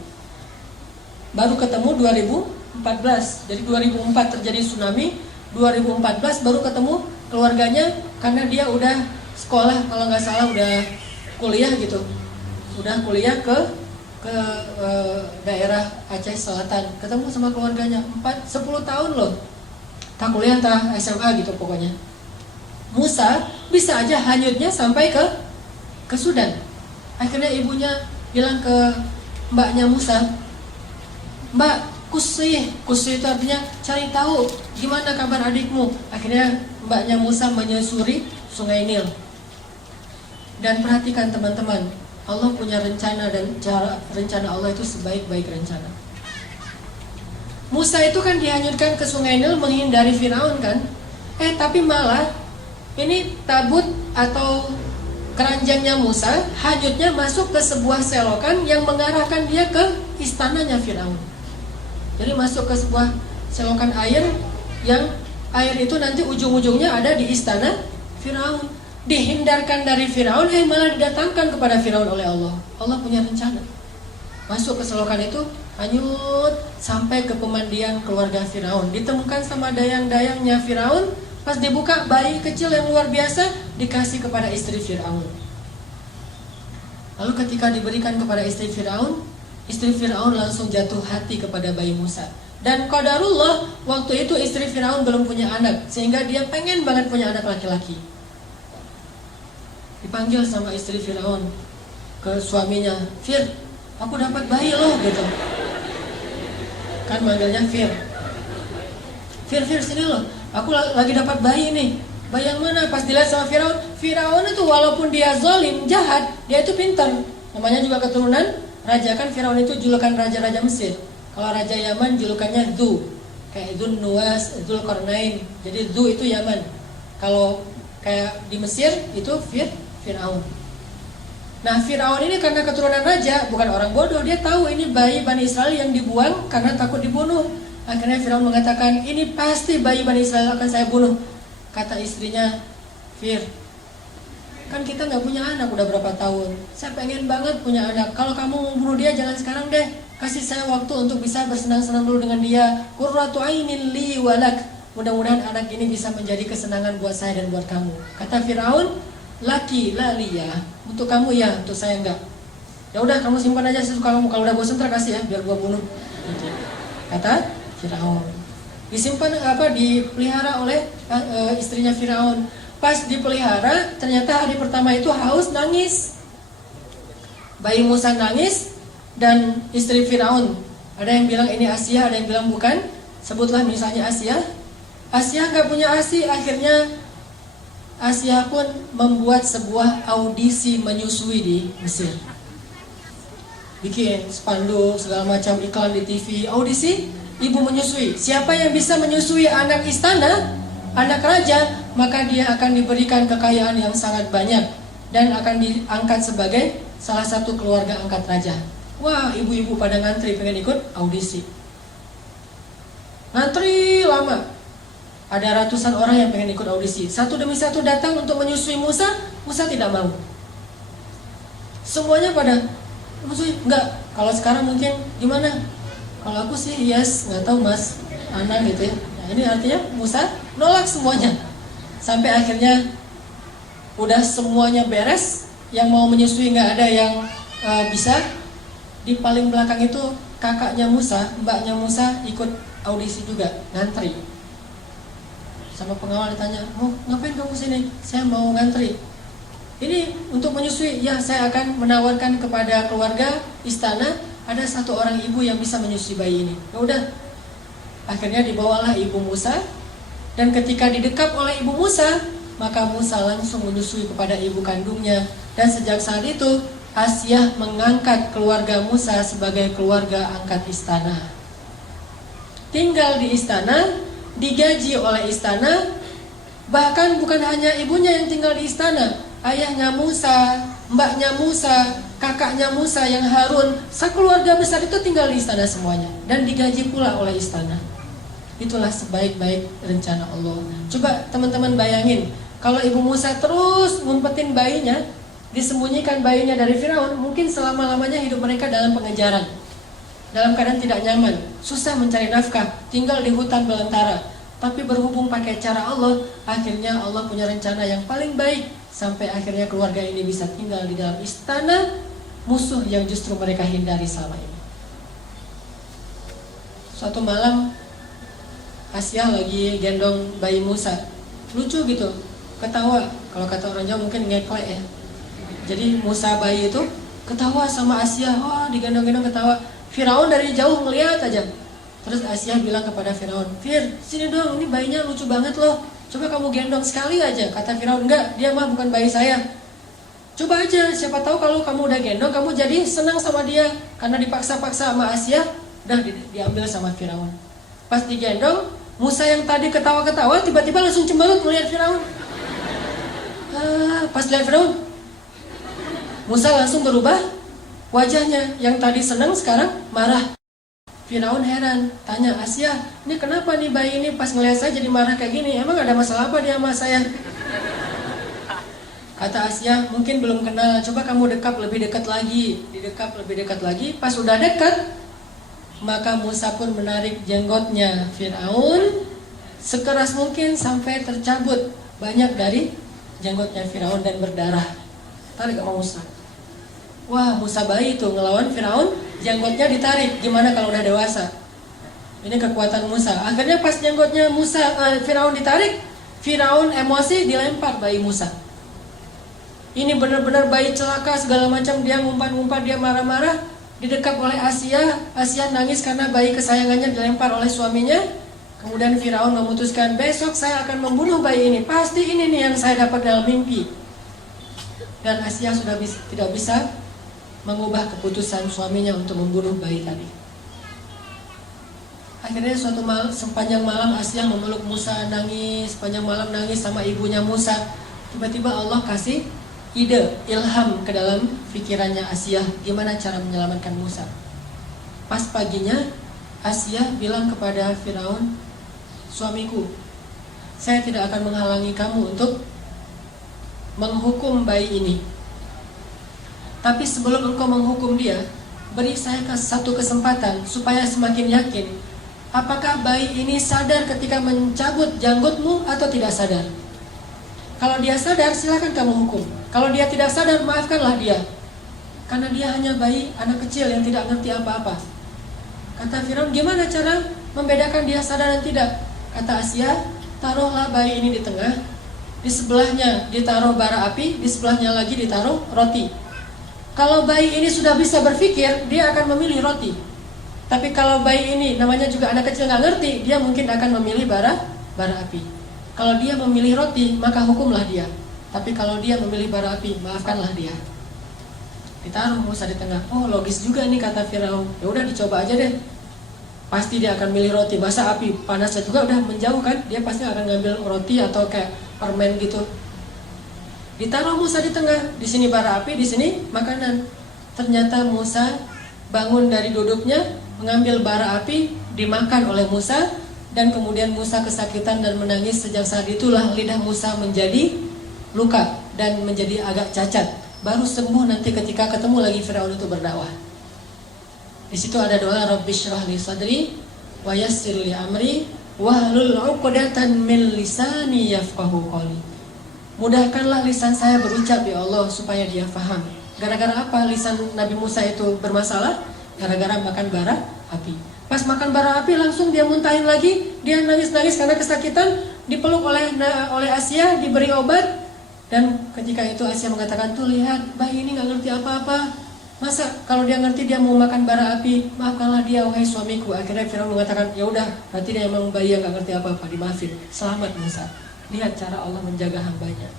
Baru ketemu 2014. Jadi 2004 terjadi tsunami, 2014 baru ketemu keluarganya karena dia udah sekolah, kalau nggak salah udah kuliah gitu. Udah kuliah ke daerah Aceh Selatan, ketemu sama keluarganya 10 tahun loh. Tak kuliah, tak SMA gitu pokoknya. Musa bisa aja hanyutnya sampai ke Sudan. Akhirnya ibunya bilang ke mbaknya Musa, "Mbak, kusih itu artinya cari tahu gimana kabar adikmu." Akhirnya mbaknya Musa menyusuri Sungai Nil. Dan perhatikan teman-teman, Allah punya rencana dan rencana Allah itu sebaik-baik rencana. Musa itu kan dihanyutkan ke Sungai Nil menghindari Firaun kan? Tapi malah ini tabut atau keranjangnya Musa hanyutnya masuk ke sebuah selokan yang mengarahkan dia ke istananya Firaun. Jadi masuk ke sebuah selokan air yang air itu nanti ujung-ujungnya ada di istana Firaun. Dihindarkan dari Firaun, malah didatangkan kepada Firaun oleh Allah. Allah punya rencana. Masuk ke selokan itu, hanyut sampai ke pemandian keluarga Firaun. Ditemukan sama dayang-dayangnya Firaun. Pas dibuka, bayi kecil yang luar biasa dikasih kepada istri Firaun. Lalu ketika diberikan kepada istri Firaun langsung jatuh hati kepada bayi Musa. Dan qadarullah, waktu itu istri Firaun belum punya anak, sehingga dia pengen banget punya anak laki-laki. Dipanggil sama istri Firaun ke suaminya, "Fir, aku dapat bayi loh," gitu. Kan manggilnya Fir. Fir sini loh, aku lagi dapat bayi nih. Bayi yang mana? Pas dilihat sama Firaun itu walaupun dia zalim, jahat, dia itu pintar. Namanya juga keturunan raja, kan Firaun itu julukan raja-raja Mesir. Kalau raja Yaman julukannya Dhu, kayak Dzun Nuwas, Dzulqarnain. Jadi Dhu itu Yaman. Kalau kayak di Mesir itu Firaun. Nah, Firaun ini karena keturunan raja, bukan orang bodoh, dia tahu ini bayi Bani Israel yang dibuang karena takut dibunuh. Akhirnya Firaun mengatakan, "Ini pasti bayi Bani Israel, akan saya bunuh." Kata istrinya, "Fir, kan kita nggak punya anak udah berapa tahun. Saya pengen banget punya anak. Kalau kamu mau bunuh dia, jangan sekarang deh. Kasih saya waktu untuk bisa bersenang-senang dulu dengan dia. Qurratu ainin li walak. Mudah-mudahan anak ini bisa menjadi kesenangan buat saya dan buat kamu." Kata Firaun, "Laki lalia, untuk kamu ya, untuk saya enggak. Ya udah, kamu simpan aja sesuka kamu. Kalau udah bosan kasih ya, biar gua bunuh." Gitu. Kata Firaun. Disimpan dipelihara oleh istrinya Firaun. Pas dipelihara, ternyata hari pertama itu haus, nangis. Bayi Musa nangis dan istri Firaun. Ada yang bilang ini Asia, ada yang bilang bukan. Sebutlah misalnya Asia. Asia nggak punya ASI, akhirnya Asia pun membuat sebuah audisi menyusui di Mesir. Bikin spanduk, segala macam iklan di TV, audisi ibu menyusui. Siapa yang bisa menyusui anak istana, anak raja, maka dia akan diberikan kekayaan yang sangat banyak dan akan diangkat sebagai salah satu keluarga angkat raja. Wah, ibu-ibu pada ngantri pengen ikut audisi. Ngantri lama. Ada ratusan orang yang pengen ikut audisi. Satu demi satu datang untuk menyusui Musa. Musa tidak mau. Semuanya pada menyusui. Enggak. Kalau sekarang mungkin gimana? Kalau aku sih yes, nggak tahu mas, anak gitu ya. Nah, ini artinya Musa nolak semuanya. Sampai akhirnya udah semuanya beres, yang mau menyusui nggak ada yang bisa. Di paling belakang itu kakaknya Musa, mbaknya Musa ikut audisi juga, ngantri. Sama pengawal ditanya, mau ngapain kamu sini? Saya mau ngantri. Ini untuk menyusui, ya saya akan menawarkan kepada keluarga istana, ada satu orang ibu yang bisa menyusui bayi ini. Ya udah, akhirnya dibawalah ibu Musa, dan ketika didekap oleh ibu Musa, maka Musa langsung menyusui kepada ibu kandungnya. Dan sejak saat itu Asyah mengangkat keluarga Musa sebagai keluarga angkat istana. Tinggal di istana, digaji oleh istana. Bahkan bukan hanya ibunya yang tinggal di istana, ayahnya Musa, mbaknya Musa, kakaknya Musa yang Harun, sekeluarga besar itu tinggal di istana semuanya, dan digaji pula oleh istana. Itulah sebaik-baik rencana Allah. Coba teman-teman bayangin, kalau ibu Musa terus ngumpetin bayinya, disembunyikan bayinya dari Firaun, mungkin selama-lamanya hidup mereka dalam pengejaran, dalam keadaan tidak nyaman, susah mencari nafkah, tinggal di hutan belantara. Tapi berhubung pakai cara Allah, akhirnya Allah punya rencana yang paling baik, sampai akhirnya keluarga ini bisa tinggal di dalam istana musuh yang justru mereka hindari selama ini. Suatu malam Asyah lagi gendong bayi Musa, lucu gitu, ketawa. Kalau kata orang Jawa mungkin ngeklek ya. Jadi Musa bayi itu ketawa sama Asyah, wah digendong-gendong ketawa. Firaun dari jauh ngeliat aja. Terus Asyah bilang kepada Firaun, Fir, sini dong, ini bayinya lucu banget loh, coba kamu gendong sekali aja. Kata Firaun, enggak, dia mah bukan bayi saya. Coba aja, siapa tahu kalau kamu udah gendong, kamu jadi senang sama dia. Karena dipaksa-paksa sama Asyah, udah diambil sama Firaun. Pas digendong, Musa yang tadi ketawa-ketawa tiba-tiba langsung cemberut melihat Firaun. Pas lihat Firaun, Musa langsung berubah wajahnya, yang tadi senang sekarang marah. Firaun heran, tanya Asyah, ini kenapa nih bayi ini pas ngeliat saya jadi marah kayak gini? Emang ada masalah apa dia sama saya? Kata Asyah, mungkin belum kenal, coba kamu dekap lebih dekat lagi. Didekap lebih dekat lagi, pas udah dekat, maka Musa pun menarik jenggotnya Firaun sekeras mungkin sampai tercabut banyak dari jenggotnya Firaun dan berdarah. Tarik sama Musa. Wah, Musa bayi itu ngelawan Firaun, jenggotnya ditarik. Gimana kalau udah dewasa? Ini kekuatan Musa. Akhirnya pas jenggotnya Firaun ditarik, Firaun emosi dilempar bayi Musa. Ini benar-benar bayi celaka segala macam, dia ngumpat-ngumpat, dia marah-marah. Didekap oleh Asyah, Asyah nangis karena bayi kesayangannya dilempar oleh suaminya. Kemudian Firaun memutuskan, besok saya akan membunuh bayi ini. Pasti ini nih yang saya dapat dalam mimpi. Dan Asyah sudah tidak bisa mengubah keputusan suaminya untuk membunuh bayi tadi. Akhirnya suatu malam, sepanjang malam Asyah memeluk Musa, nangis, sepanjang malam nangis sama ibunya Musa. Tiba-tiba Allah kasih ide, ilham ke dalam pikirannya Asyah, gimana cara menyelamatkan Musa. Pas paginya Asyah bilang kepada Firaun, suamiku, saya tidak akan menghalangi kamu untuk menghukum bayi ini. Tapi sebelum engkau menghukum dia, beri saya satu kesempatan supaya semakin yakin, apakah bayi ini sadar ketika mencabut janggutmu atau tidak sadar. Kalau dia sadar, silakan kamu hukum. Kalau dia tidak sadar, maafkanlah dia. Karena dia hanya bayi, anak kecil yang tidak ngerti apa-apa. Kata Firaun, gimana cara membedakan dia sadar dan tidak? Kata Asyah, taruhlah bayi ini di tengah, di sebelahnya ditaruh bara api, di sebelahnya lagi ditaruh roti. Kalau bayi ini sudah bisa berpikir, dia akan memilih roti. Tapi kalau bayi ini namanya juga anak kecil nggak ngerti, dia mungkin akan memilih bara api. Kalau dia memilih roti, maka hukumlah dia. Tapi kalau dia memilih bara api, maafkanlah dia. Ditaruh Musa di tengah. Oh, logis juga nih kata Firaun. Ya udah dicoba aja deh. Pasti dia akan milih roti. Masa api panasnya juga udah menjauh kan? Dia pasti akan ngambil roti atau kayak permen gitu. Ditaruh Musa di tengah. Di sini bara api, di sini makanan. Ternyata Musa bangun dari duduknya, mengambil bara api, dimakan oleh Musa. Dan kemudian Musa kesakitan dan menangis. Sejak saat itulah lidah Musa menjadi luka dan menjadi agak cacat. Baru sembuh nanti ketika ketemu lagi Firaun itu berdakwah. Di situ ada doa, Rabbi shrah li sadri wa yassir li amri wahlul 'uqdatan min lisani yafqahu qawli. Mudahkanlah lisan saya berucap ya Allah supaya dia faham. Gara-gara apa lisan Nabi Musa itu bermasalah? Gara-gara makan bara api. Pas makan bara api langsung dia muntahin lagi. Dia nangis-nangis karena kesakitan. Dipeluk oleh Asia, diberi obat. Dan ketika itu Asia mengatakan, tuh lihat bayi ini gak ngerti apa-apa. Masa kalau dia ngerti dia mau makan bara api, maafkanlah dia wahai suamiku. Akhirnya Firaun mengatakan, ya udah berarti dia emang bayi yang gak ngerti apa-apa, dimaafin. Selamat Musa. Lihat cara Allah menjaga hambanya.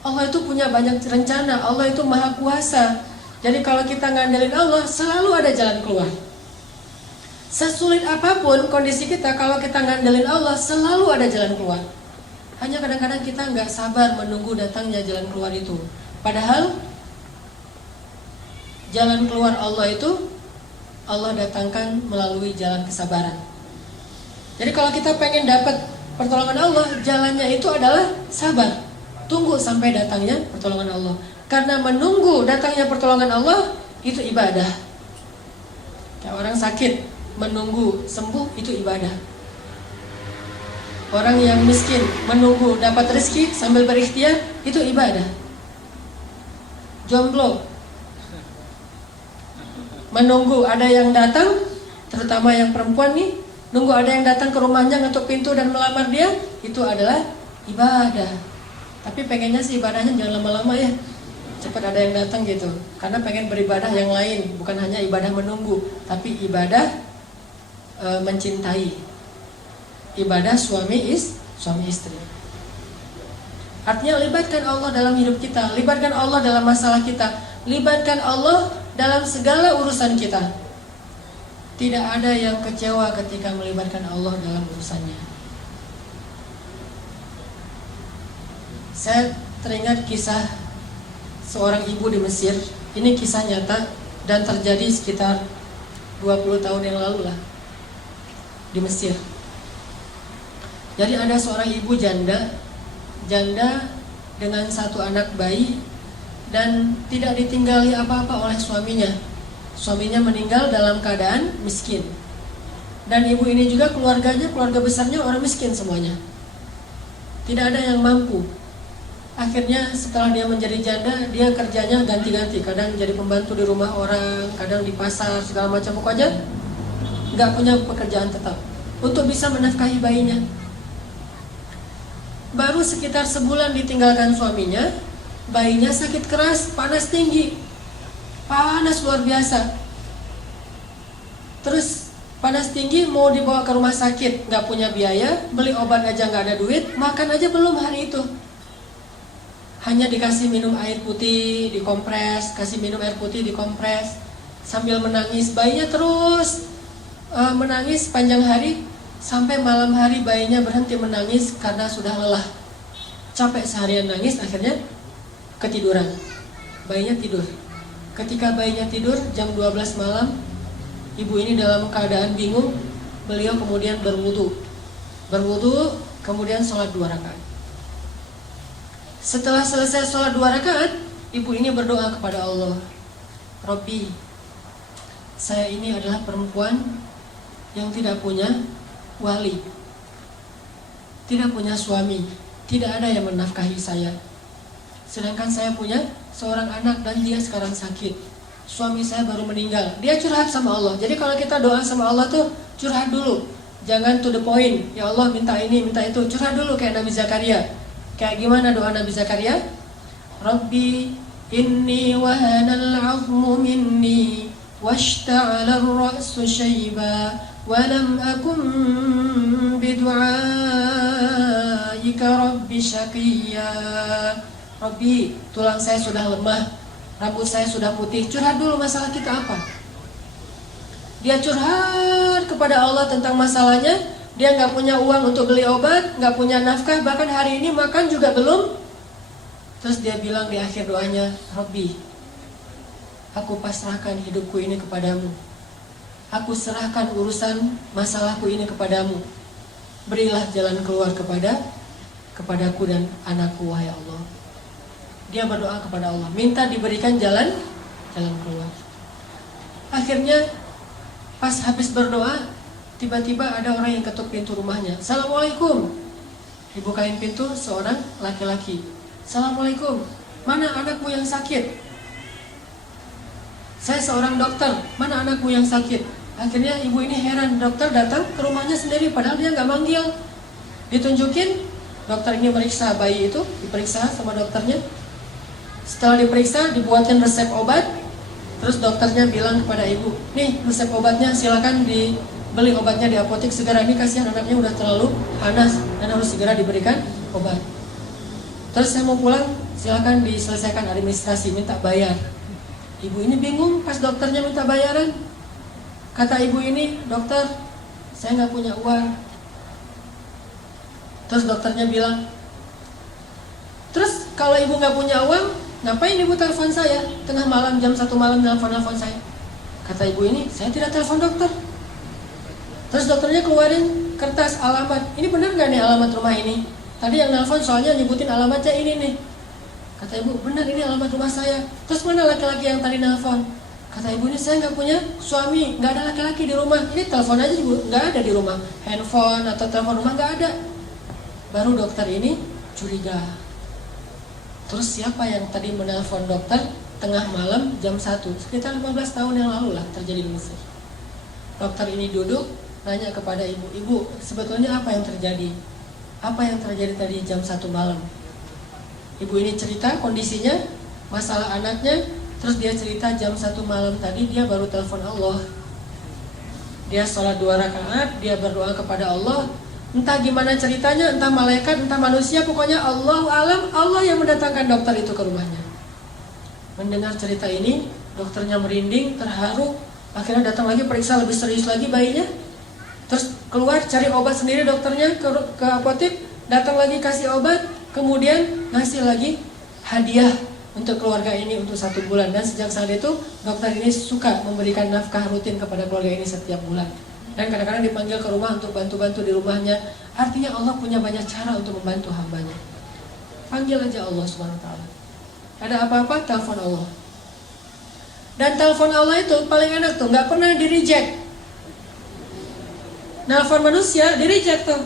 Allah itu punya banyak rencana, Allah itu maha kuasa. Jadi kalau kita ngandelin Allah, selalu ada jalan keluar. Sesulit apapun kondisi kita, kalau kita ngandelin Allah, selalu ada jalan keluar. Hanya kadang-kadang kita nggak sabar menunggu datangnya jalan keluar itu. Padahal jalan keluar Allah itu Allah datangkan melalui jalan kesabaran. Jadi kalau kita pengen dapat pertolongan Allah, jalannya itu adalah sabar. Tunggu sampai datangnya pertolongan Allah. Karena menunggu datangnya pertolongan Allah itu ibadah. Kayak orang sakit, menunggu sembuh itu ibadah. Orang yang miskin menunggu dapat rezeki sambil berikhtiar itu ibadah. Jomblo menunggu ada yang datang, terutama yang perempuan nih, nunggu ada yang datang ke rumahnya ngetuk pintu dan melamar dia, itu adalah ibadah. Tapi pengennya sih ibadahnya jangan lama-lama ya, cepat ada yang datang gitu. Karena pengen beribadah yang lain, bukan hanya ibadah menunggu, tapi ibadah mencintai, ibadah suami istri. Artinya libatkan Allah dalam hidup kita, libatkan Allah dalam masalah kita, libatkan Allah dalam segala urusan kita. Tidak ada yang kecewa ketika melibatkan Allah dalam urusannya. Saya teringat kisah seorang ibu di Mesir. Ini kisah nyata dan terjadi sekitar 20 tahun yang lalu lah di Mesir. Jadi ada seorang ibu janda dengan satu anak bayi dan tidak ditinggali apa-apa oleh suaminya. Suaminya meninggal dalam keadaan miskin. Dan ibu ini juga keluarga besarnya orang miskin semuanya. Tidak ada yang mampu. Akhirnya setelah dia menjadi janda, dia kerjanya ganti-ganti. Kadang jadi pembantu di rumah orang, kadang di pasar, segala macam. Pokoknya nggak punya pekerjaan tetap untuk bisa menafkahi bayinya. Baru sekitar sebulan ditinggalkan suaminya, bayinya sakit keras, panas tinggi, panas luar biasa. Terus panas tinggi mau dibawa ke rumah sakit, nggak punya biaya, beli obat aja nggak ada duit, makan aja belum hari itu. Hanya dikasih minum air putih, dikompres, kasih minum air putih, dikompres, sambil menangis. Bayinya terus menangis panjang hari, sampai malam hari bayinya berhenti menangis karena sudah lelah. Capek seharian nangis, akhirnya ketiduran. Bayinya tidur. Ketika bayinya tidur, jam 12 malam, ibu ini dalam keadaan bingung. Beliau kemudian berwudu, kemudian sholat 2 rakaat. Setelah selesai sholat 2 rakaat, ibu ini berdoa kepada Allah, Robbi, saya ini adalah perempuan yang tidak punya wali, tidak punya suami, tidak ada yang menafkahi saya. Sedangkan saya punya seorang anak dan dia sekarang sakit. Suami saya baru meninggal. Dia curhat sama Allah. Jadi kalau kita doa sama Allah tuh curhat dulu, jangan to the point. Ya Allah minta ini, minta itu. Curhat dulu kayak Nabi Zakaria. Kayak gimana doa Nabi Zakaria? Rabbi inni wahanal 'azmu minni washta'ala ar-ra'su shayba wa lam akun bidu'aika rabbi syaqiyya. Rabbi, tulang saya sudah lemah, rambut saya sudah putih. Curhat dulu masalah kita apa. Dia curhat kepada Allah tentang masalahnya. Dia nggak punya uang untuk beli obat, nggak punya nafkah, bahkan hari ini makan juga belum. Terus dia bilang di akhir doanya, Rabbi, aku pasrahkan hidupku ini kepadamu. Aku serahkan urusan masalahku ini kepadamu. Berilah jalan keluar kepadaku dan anakku, wahai Allah. Dia berdoa kepada Allah, minta diberikan jalan keluar. Akhirnya pas habis berdoa, tiba-tiba ada orang yang ketuk pintu rumahnya. Assalamualaikum. Dibukain pintu seorang laki-laki. Assalamualaikum, mana anakmu yang sakit? Saya seorang dokter, mana anakmu yang sakit? Akhirnya ibu ini heran, dokter datang ke rumahnya sendiri padahal dia nggak manggil. Ditunjukin, dokter ini meriksa bayi itu, diperiksa sama dokternya. Setelah diperiksa, dibuatin resep obat. Terus dokternya bilang kepada ibu, nih resep obatnya, silakan dibeli obatnya di apotek segera, ini kasihan anaknya udah terlalu panas dan harus segera diberikan obat. Terus saya mau pulang, silakan diselesaikan administrasi, minta bayar. Ibu ini bingung pas dokternya minta bayaran. Kata ibu ini, dokter, saya nggak punya uang. Terus dokternya bilang, terus kalau ibu nggak punya uang, ngapain ibu telepon saya? Tengah malam, jam 1 malam nelfon saya. Kata ibu ini, saya tidak telepon dokter. Terus dokternya keluarin kertas alamat. Ini benar nggak nih alamat rumah ini? Tadi yang nelfon soalnya nyebutin alamatnya ini nih. Kata ibu, benar ini alamat rumah saya. Terus mana laki-laki yang tadi nelfon? Kata ibu ini, saya nggak punya suami, nggak ada laki-laki di rumah. Ini telepon aja juga nggak ada di rumah. Handphone atau telepon rumah nggak ada. Baru dokter ini curiga. Terus siapa yang tadi menelpon dokter tengah malam jam 1? Sekitar 15 tahun yang lalu lah terjadi di Mesir. Dokter ini duduk, nanya kepada ibu, ibu sebetulnya apa yang terjadi? Apa yang terjadi tadi jam 1 malam? Ibu ini cerita kondisinya, masalah anaknya. Terus dia cerita jam 1 malam tadi dia baru telepon Allah. Dia sholat 2 rakaat, dia berdoa kepada Allah. Entah gimana ceritanya, entah malaikat, entah manusia, pokoknya Allahu alam, Allah yang mendatangkan dokter itu ke rumahnya. Mendengar cerita ini, dokternya merinding, terharu. Akhirnya datang lagi periksa lebih serius lagi bayinya. Terus keluar cari obat sendiri dokternya ke apotek, datang lagi kasih obat, kemudian ngasih lagi hadiah untuk keluarga ini untuk 1 bulan. Dan sejak saat itu dokter ini suka memberikan nafkah rutin kepada keluarga ini setiap bulan. Dan kadang-kadang dipanggil ke rumah untuk bantu-bantu di rumahnya. Artinya Allah punya banyak cara untuk membantu hambanya. Panggil aja Allah SWT. Ada apa-apa, telepon Allah. Dan telepon Allah itu paling enak tuh, gak pernah di-reject. Nelfon manusia, di-reject tuh.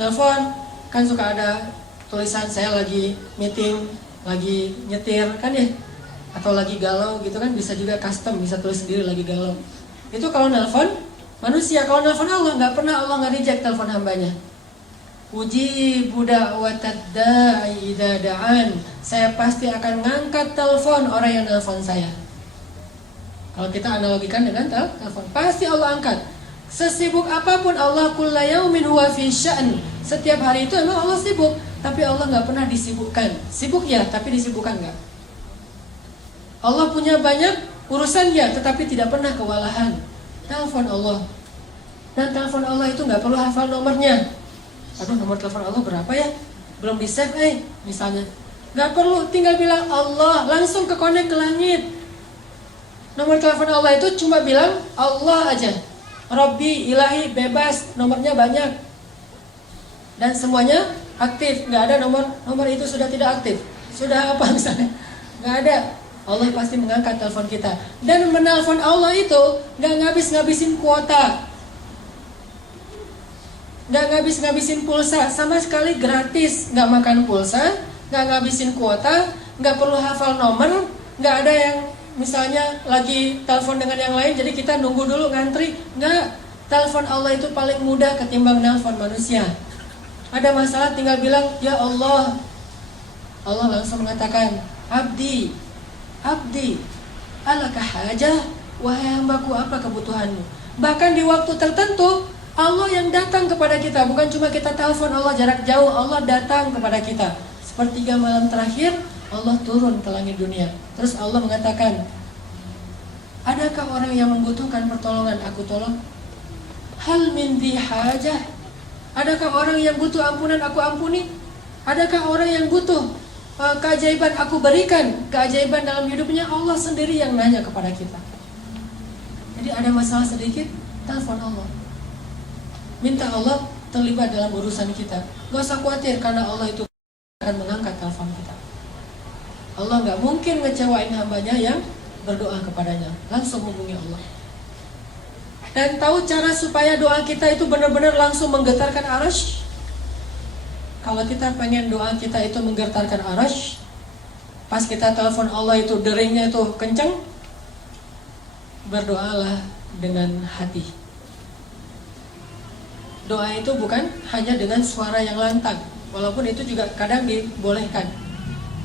Nelfon, kan suka ada tulisan saya lagi meeting, lagi nyetir, kan ya? Atau lagi galau gitu kan, bisa juga custom, bisa tulis sendiri lagi galau. Itu kalau nelfon manusia. Kalau nelfon Allah, nggak pernah Allah nggak reject telepon hambanya. Ujibu da'watad da'i idza da'an. Saya pasti akan ngangkat telepon orang yang nelfon saya. Kalau kita analogikan dengan telepon, pasti Allah angkat. Sesibuk apapun Allah, kulla yaumin huwa fi sya'n. Setiap hari itu emang Allah sibuk, tapi Allah nggak pernah disibukkan. Sibuk ya, tapi disibukkan nggak. Allah punya banyak urusan ya, tetapi tidak pernah kewalahan. Telepon Allah. Dan telepon Allah itu nggak perlu hafal nomornya. Aduh, nomor telepon Allah berapa ya? Belum di save misalnya. Nggak perlu, tinggal bilang Allah, langsung ke connect ke langit. Nomor telepon Allah itu cuma bilang Allah aja. Robbi, ilahi, bebas, nomornya banyak. Dan semuanya aktif, nggak ada nomor itu sudah tidak aktif. Sudah apa misalnya? Nggak ada. Allah pasti mengangkat telepon kita. Dan menelpon Allah itu gak ngabis-ngabisin kuota, gak ngabis-ngabisin pulsa, sama sekali gratis. Gak makan pulsa, gak ngabisin kuota, gak perlu hafal nomor. Gak ada yang misalnya lagi telepon dengan yang lain, jadi kita nunggu dulu ngantri. Gak, telepon Allah itu paling mudah ketimbang nelpon manusia. Ada masalah tinggal bilang ya Allah. Allah langsung mengatakan abdi, alaka hajah, wahai hambaku apa kebutuhanmu. Bahkan di waktu tertentu Allah yang datang kepada kita, bukan cuma kita telepon Allah jarak jauh, Allah datang kepada kita. Sepertiga malam terakhir Allah turun ke langit dunia. Terus Allah mengatakan, adakah orang yang membutuhkan pertolongan, aku tolong. Hal min dhi hajah, adakah orang yang butuh ampunan, aku ampuni. Adakah orang yang butuh keajaiban, aku berikan keajaiban dalam hidupnya. Allah sendiri yang nanya kepada kita. Jadi ada masalah sedikit, telepon Allah. Minta Allah terlibat dalam urusan kita. Gak usah khawatir karena Allah itu akan mengangkat telepon kita. Allah gak mungkin ngecewain hambanya yang berdoa kepadanya. Langsung hubungi Allah. Dan tahu cara supaya doa kita itu benar-benar langsung menggetarkan arasy. Kalau kita pengen doa kita itu menggetarkan arasy, Pas kita telepon Allah itu deringnya itu kenceng, berdoalah dengan hati. Doa itu bukan hanya dengan suara yang lantang, walaupun itu juga kadang dibolehkan.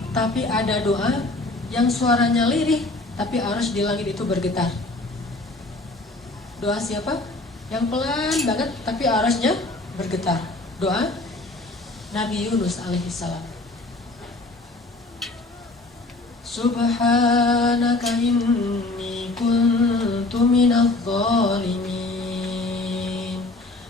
Tapi ada doa yang suaranya lirih, tapi arus di langit itu bergetar. Doa siapa? Yang pelan banget, tapi arusnya bergetar. Doa Nabi Yunus alaihissalam. Subhanaka inni kuntu minadh dhalimin.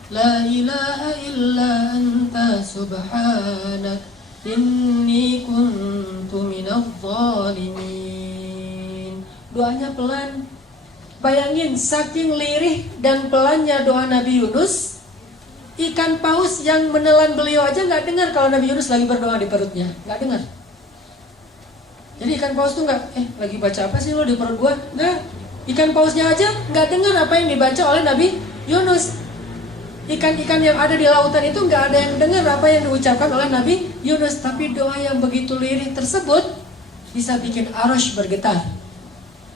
La ilaha illa anta subhanak inni kuntu minadh dhalimin. Doanya pelan. Bayangin saking lirih dan pelannya doa Nabi Yunus, ikan paus yang menelan beliau aja nggak dengar kalau Nabi Yunus lagi berdoa di perutnya, nggak dengar. Jadi ikan paus tuh nggak, lagi baca apa sih lo di perut gua? Nggak, ikan pausnya aja nggak dengar apa yang dibaca oleh Nabi Yunus. Ikan-ikan yang ada di lautan itu nggak ada yang dengar apa yang diucapkan oleh Nabi Yunus. Tapi doa yang begitu lirih tersebut bisa bikin arasy bergetar.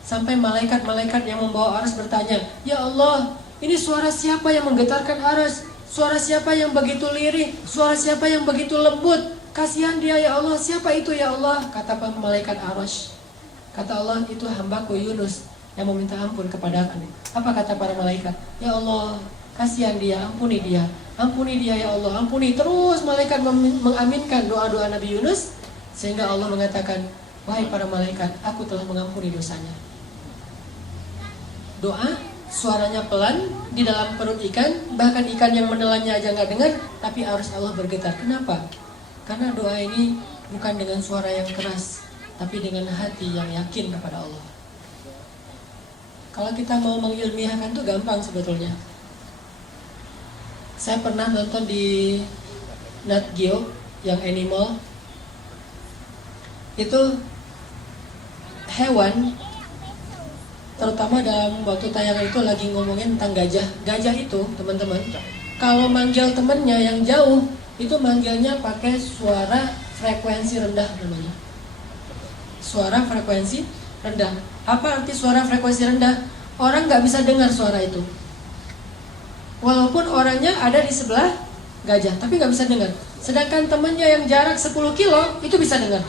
Sampai malaikat-malaikat yang membawa arasy bertanya, "Ya Allah, ini suara siapa yang menggetarkan arasy? Suara siapa yang begitu lirih? Suara siapa yang begitu lembut? Kasihan dia ya Allah, siapa itu ya Allah?" Kata malaikat arasy. Kata Allah, "Itu hambaku Yunus yang meminta ampun kepadaku." Apa kata para malaikat? "Ya Allah, kasihan dia, ampuni dia ya Allah, ampuni." Terus malaikat mengaminkan doa-doa Nabi Yunus, sehingga Allah mengatakan, "Wahai para malaikat, aku telah mengampuni dosanya." Doa suaranya pelan di dalam perut ikan, bahkan ikan yang menelannya aja nggak dengar, tapi arus Allah bergetar. Kenapa? Karena doa ini bukan dengan suara yang keras, tapi dengan hati yang yakin kepada Allah. Kalau kita mau mengilmiahkan tuh gampang sebetulnya. Saya pernah nonton di Nat Geo yang animal. Itu hewan, terutama dalam waktu tayangan itu lagi ngomongin tentang gajah. Gajah itu, teman-teman, kalau manggil temennya yang jauh, itu manggilnya pakai suara frekuensi rendah namanya. Suara frekuensi rendah. Apa arti suara frekuensi rendah? Orang nggak bisa dengar suara itu. Walaupun orangnya ada di sebelah gajah, tapi nggak bisa dengar. Sedangkan temennya yang jarak 10 kilo, itu bisa dengar.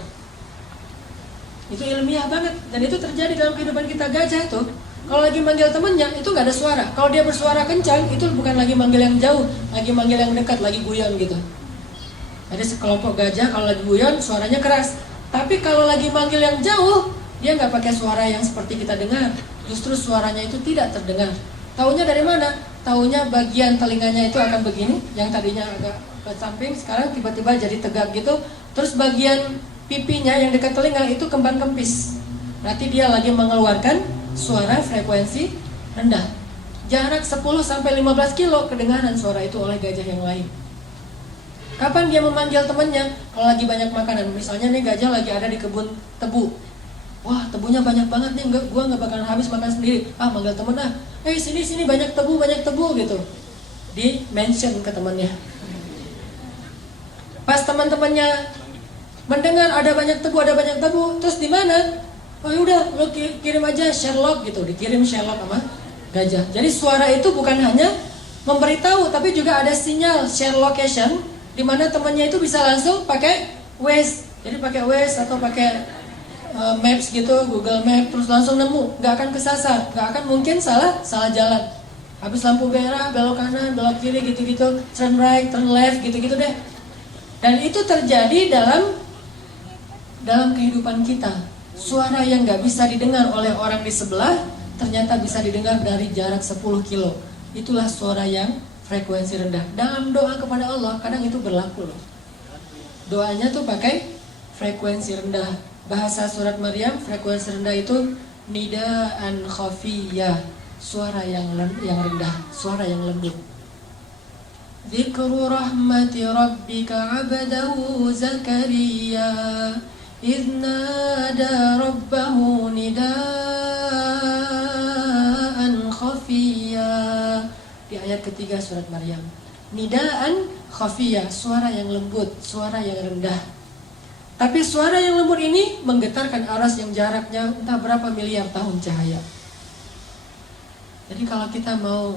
Itu ilmiah banget, dan itu terjadi dalam kehidupan kita. Gajah itu kalau lagi manggil temennya itu nggak ada suara. Kalau dia bersuara kencang, itu bukan lagi manggil yang jauh, lagi manggil yang dekat, lagi guyon gitu. Ada sekelompok gajah kalau lagi guyon suaranya keras, tapi kalau lagi manggil yang jauh, dia nggak pakai suara yang seperti kita dengar. Justru suaranya itu tidak terdengar. Taunya dari mana? Taunya bagian telinganya itu akan begini, yang tadinya agak ke samping, sekarang tiba-tiba jadi tegak gitu. Terus bagian pipinya yang dekat telinga itu kembang kempis. Berarti dia lagi mengeluarkan suara frekuensi rendah. Jarak 10-15 kilo kedengaran suara itu oleh gajah yang lain. Kapan dia memanggil temannya? Kalau lagi banyak makanan. Misalnya nih gajah lagi ada di kebun tebu. Wah, tebunya banyak banget nih, gua nggak bakalan habis makan sendiri. Manggil temen sini banyak tebu gitu. Di mention ke temannya. Pas teman-temannya mendengar ada banyak tebu, terus di mana? Oh udah, lo kirim aja Sherlock gitu, dikirim Sherlock sama gajah. Jadi suara itu bukan hanya memberitahu, tapi juga ada sinyal share location, di mana temannya itu bisa langsung pakai Waze. Jadi pakai Waze atau pakai Maps gitu, Google Map, terus langsung nemu, nggak akan kesasar, nggak akan mungkin salah jalan. Habis lampu merah, belok kanan, belok kiri gitu-gitu, turn right, turn left gitu-gitu deh. Dan itu terjadi dalam kehidupan kita. Suara yang gak bisa didengar oleh orang di sebelah ternyata bisa didengar dari jarak 10 kilo. Itulah suara yang frekuensi rendah. Dalam doa kepada Allah kadang itu berlaku loh. Doanya tuh pakai frekuensi rendah. Bahasa surat Maryam frekuensi rendah itu nidaan khafiyah, suara yang rendah, suara yang lembut. Dzikru rahmati rabbika 'abdahu Zakaria إذ نادى ربه نداء خفيا. Di ayat ketiga surat Maryam. Nidaan khafiyah, suara yang lembut, suara yang rendah. Tapi suara yang lembut ini menggetarkan aras yang jaraknya entah berapa miliar tahun cahaya. Jadi kalau kita mau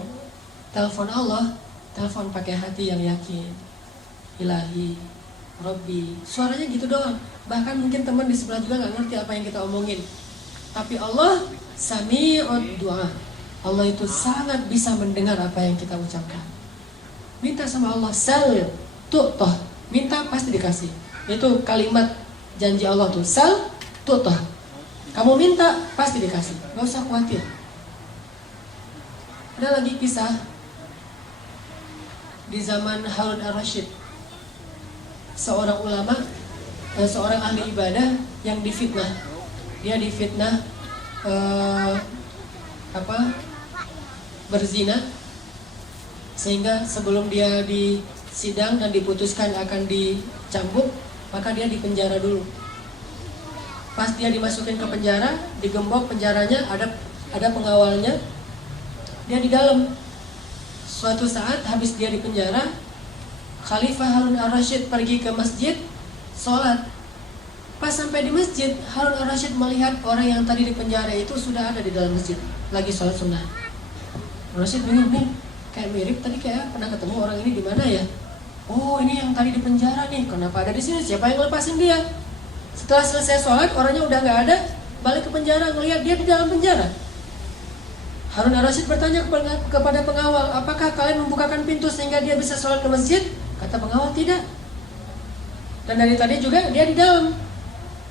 telepon Allah, telepon pakai hati yang yakin. Ilahi, Robbi, suaranya gitu doang. Bahkan mungkin teman di sebelah juga gak ngerti apa yang kita omongin. Tapi Allah Sami'ud du'a. Allah itu sangat bisa mendengar apa yang kita ucapkan. Minta sama Allah, sal tu'toh, minta pasti dikasih. Itu kalimat janji Allah tuh, sal tu'toh. Kamu minta pasti dikasih, gak usah khawatir. Ada lagi kisah di zaman Harun ar-Rasyid, seorang ulama, seorang ahli ibadah yang difitnah. Dia difitnah berzina, sehingga sebelum dia disidang dan diputuskan akan dicambuk, maka dia dipenjara dulu. Pas dia dimasukin ke penjara, digembok penjaranya, ada pengawalnya, dia di dalam. Suatu saat habis dia di penjara, Khalifah Harun ar-Rasyid pergi ke masjid sholat. Pas sampai di masjid, Harun ar-Rasyid melihat orang yang tadi di penjara itu sudah ada di dalam masjid, lagi sholat sunnah. Ar-Rasyid bingung nih, kayak mirip tadi, kayak pernah ketemu orang ini di mana ya? Oh, ini yang tadi di penjara nih, kenapa ada di sini? Siapa yang lepasin dia? Setelah selesai sholat, orangnya udah nggak ada, balik ke penjara, ngelihat dia di dalam penjara. Harun ar-Rasyid bertanya kepada pengawal, apakah kalian membukakan pintu sehingga dia bisa sholat ke masjid? Kata pengawal, tidak. Dan dari tadi juga dia di dalam.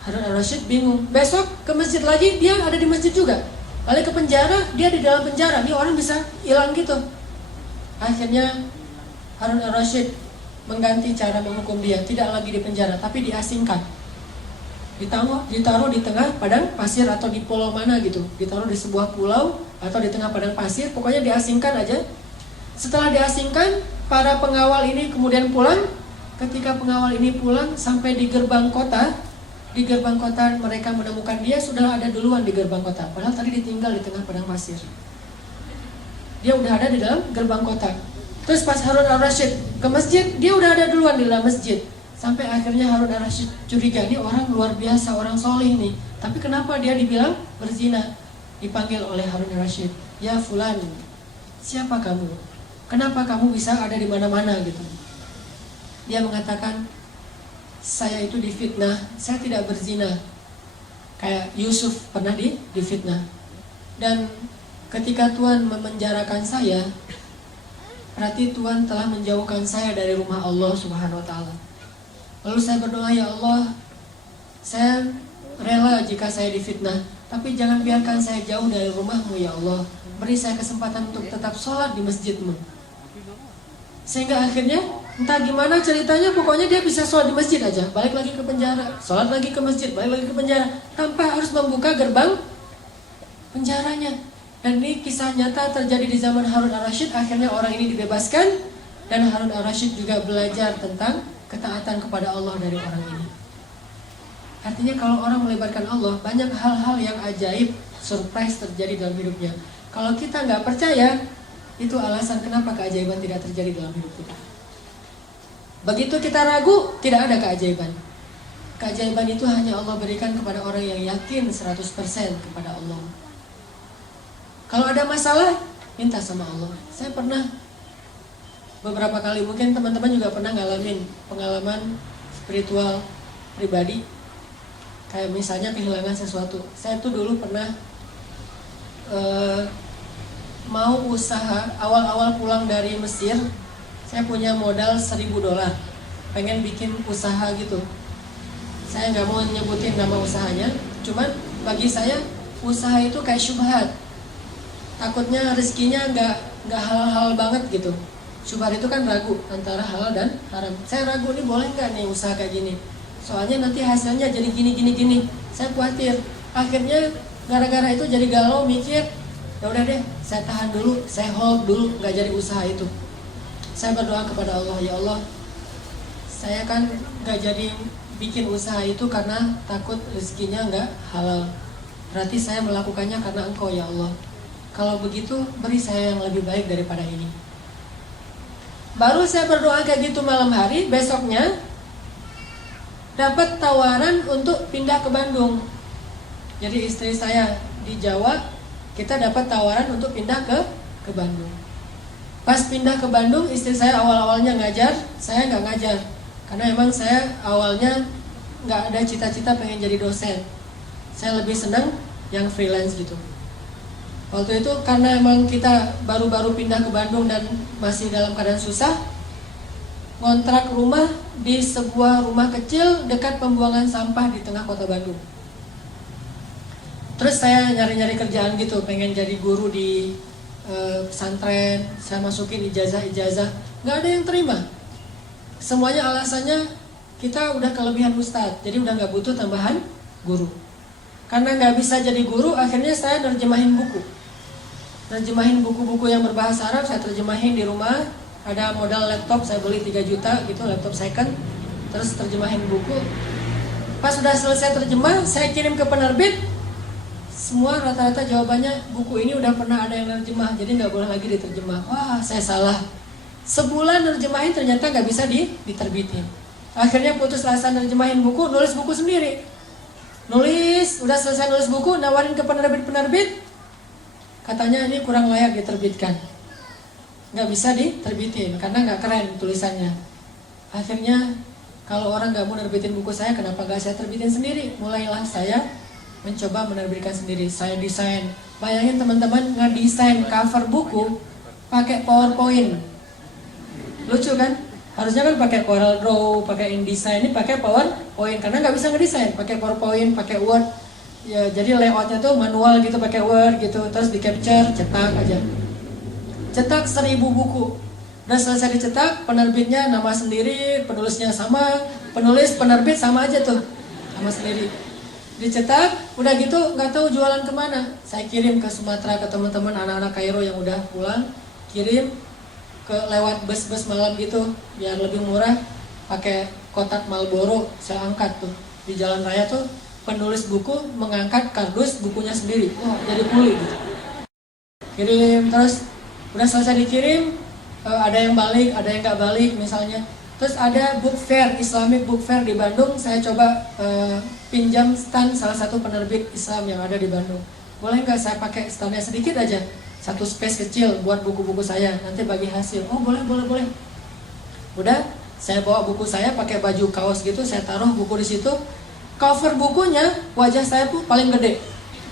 Harun ar-Rasyid bingung. Besok ke masjid lagi, dia ada di masjid juga. Balik ke penjara, dia di dalam penjara. Ini orang bisa hilang gitu. Akhirnya Harun ar-Rasyid mengganti cara menghukum dia. Tidak lagi di penjara, tapi diasingkan. Ditaruh di tengah padang pasir atau di pulau mana gitu. Ditaruh di sebuah pulau atau di tengah padang pasir. Pokoknya diasingkan aja. Setelah diasingkan, para pengawal ini kemudian pulang. Ketika pengawal ini pulang sampai di gerbang kota, mereka menemukan dia sudah ada duluan di gerbang kota. Padahal tadi ditinggal di tengah padang pasir. Dia udah ada di dalam gerbang kota. Terus pas Harun ar-Rasyid ke masjid, dia udah ada duluan di dalam masjid. Sampai akhirnya Harun ar-Rasyid curiga, ini orang luar biasa, orang soleh nih. Tapi kenapa dia dibilang berzina? Dipanggil oleh Harun ar-Rasyid, ya fulan, siapa kamu? Kenapa kamu bisa ada di mana-mana gitu? Dia mengatakan, saya itu difitnah, saya tidak berzina. Kayak Yusuf pernah difitnah. Dan ketika Tuhan memenjarakan saya, berarti Tuhan telah menjauhkan saya dari rumah Allah Subhanahu wa Ta'ala. Lalu saya berdoa, ya Allah, saya rela jika saya difitnah, tapi jangan biarkan saya jauh dari rumah-Mu ya Allah. Beri saya kesempatan untuk tetap sholat di masjid-Mu. Sehingga akhirnya entah gimana ceritanya, pokoknya dia bisa sholat di masjid aja. Balik lagi ke penjara, sholat lagi ke masjid, balik lagi ke penjara, tanpa harus membuka gerbang penjaranya. Dan ini kisah nyata terjadi di zaman Harun ar-Rasyid. Akhirnya orang ini dibebaskan, dan Harun ar-Rasyid juga belajar tentang ketaatan kepada Allah dari orang ini. Artinya kalau orang melibatkan Allah, banyak hal-hal yang ajaib, surprise terjadi dalam hidupnya. Kalau kita nggak percaya, itu alasan kenapa keajaiban tidak terjadi dalam hidup kita. Begitu kita ragu, tidak ada keajaiban. Keajaiban itu hanya Allah berikan kepada orang yang yakin 100% kepada Allah. Kalau ada masalah, minta sama Allah. Saya pernah beberapa kali, mungkin teman-teman juga pernah ngalamin pengalaman spiritual pribadi, kayak misalnya kehilangan sesuatu. Saya tuh dulu pernah mau usaha, awal-awal pulang dari Mesir, saya punya modal $1.000, pengen bikin usaha gitu. Saya nggak mau nyebutin nama usahanya, cuman bagi saya usaha itu kayak syubhat. Takutnya rezekinya nggak halal banget gitu. Syubhat itu kan ragu antara halal dan haram. Saya ragu nih, boleh nggak nih usaha kayak gini? Soalnya nanti hasilnya jadi gini. Saya khawatir. Akhirnya gara-gara itu jadi galau, mikir, ya udah deh, saya tahan dulu, saya hold dulu, nggak jadi usaha itu. Saya berdoa kepada Allah, ya Allah, saya kan nggak jadi bikin usaha itu karena takut rezekinya nggak halal. Berarti saya melakukannya karena Engkau ya Allah. Kalau begitu, beri saya yang lebih baik daripada ini. Baru saya berdoa kayak gitu malam hari, besoknya dapat tawaran untuk pindah ke Bandung. Jadi istri saya di Jawa, kita dapat tawaran untuk pindah ke Bandung. Pas pindah ke Bandung, istri saya awal-awalnya ngajar, saya nggak ngajar. Karena emang saya awalnya nggak ada cita-cita pengen jadi dosen. Saya lebih senang yang freelance gitu. Waktu itu karena emang kita baru-baru pindah ke Bandung dan masih dalam keadaan susah, ngontrak rumah di sebuah rumah kecil dekat pembuangan sampah di tengah kota Bandung. Terus saya nyari-nyari kerjaan gitu, pengen jadi guru di pesantren, saya masukin ijazah, nggak ada yang terima. Semuanya alasannya kita udah kelebihan ustadz, jadi udah nggak butuh tambahan guru. Karena nggak bisa jadi guru, akhirnya saya nerjemahin buku-buku yang berbahasa Arab, saya terjemahin di rumah. Ada modal laptop, saya beli 3 juta gitu, laptop second. Terus terjemahin buku. Pas sudah selesai terjemah, saya kirim ke penerbit. Semua rata-rata jawabannya, buku ini udah pernah ada yang nerjemah, jadi nggak boleh lagi diterjemah. Wah, saya salah. Sebulan nerjemahin ternyata nggak bisa diterbitin. Akhirnya putus asa nerjemahin buku, nulis buku sendiri. Udah selesai nulis buku, nawarin ke penerbit-penerbit. Katanya ini kurang layak diterbitkan, nggak bisa diterbitin karena nggak keren tulisannya. Akhirnya kalau orang nggak mau nerbitin buku saya, kenapa nggak saya terbitin sendiri? Mulailah saya mencoba menerbitkan sendiri. Saya desain. Bayangin teman-teman, ngedesain cover buku pakai PowerPoint. Lucu kan? Harusnya kan pakai Corel Draw, pakai InDesign, ini pakai PowerPoint karena nggak bisa ngedesain. Pakai PowerPoint, pakai Word. Ya, jadi layoutnya tuh manual gitu, pakai Word gitu, terus di capture, cetak aja. Cetak 1000 buku. Udah selesai dicetak, penerbitnya nama sendiri, penulisnya sama, penerbit sama aja tuh, sama sendiri. Dicetak, udah gitu nggak tahu jualan kemana. Saya kirim ke Sumatera ke teman-teman anak-anak Kairo yang udah pulang, kirim ke lewat bus-bus malam gitu, biar lebih murah. Pakai kotak Marlboro, saya angkat tuh di jalan raya tuh. Penulis buku mengangkat kardus bukunya sendiri, jadi kuli gitu. Kirim terus, udah selesai dikirim, ada yang balik, ada yang nggak balik misalnya. Terus ada book fair, Islamic book fair di Bandung. Saya coba pinjam stand salah satu penerbit Islam yang ada di Bandung. Boleh nggak saya pakai standnya sedikit aja, satu space kecil buat buku-buku saya, nanti bagi hasil. Oh boleh. Udah, saya bawa buku saya pakai baju kaos gitu, saya taruh buku di situ. Cover bukunya wajah saya tuh paling gede.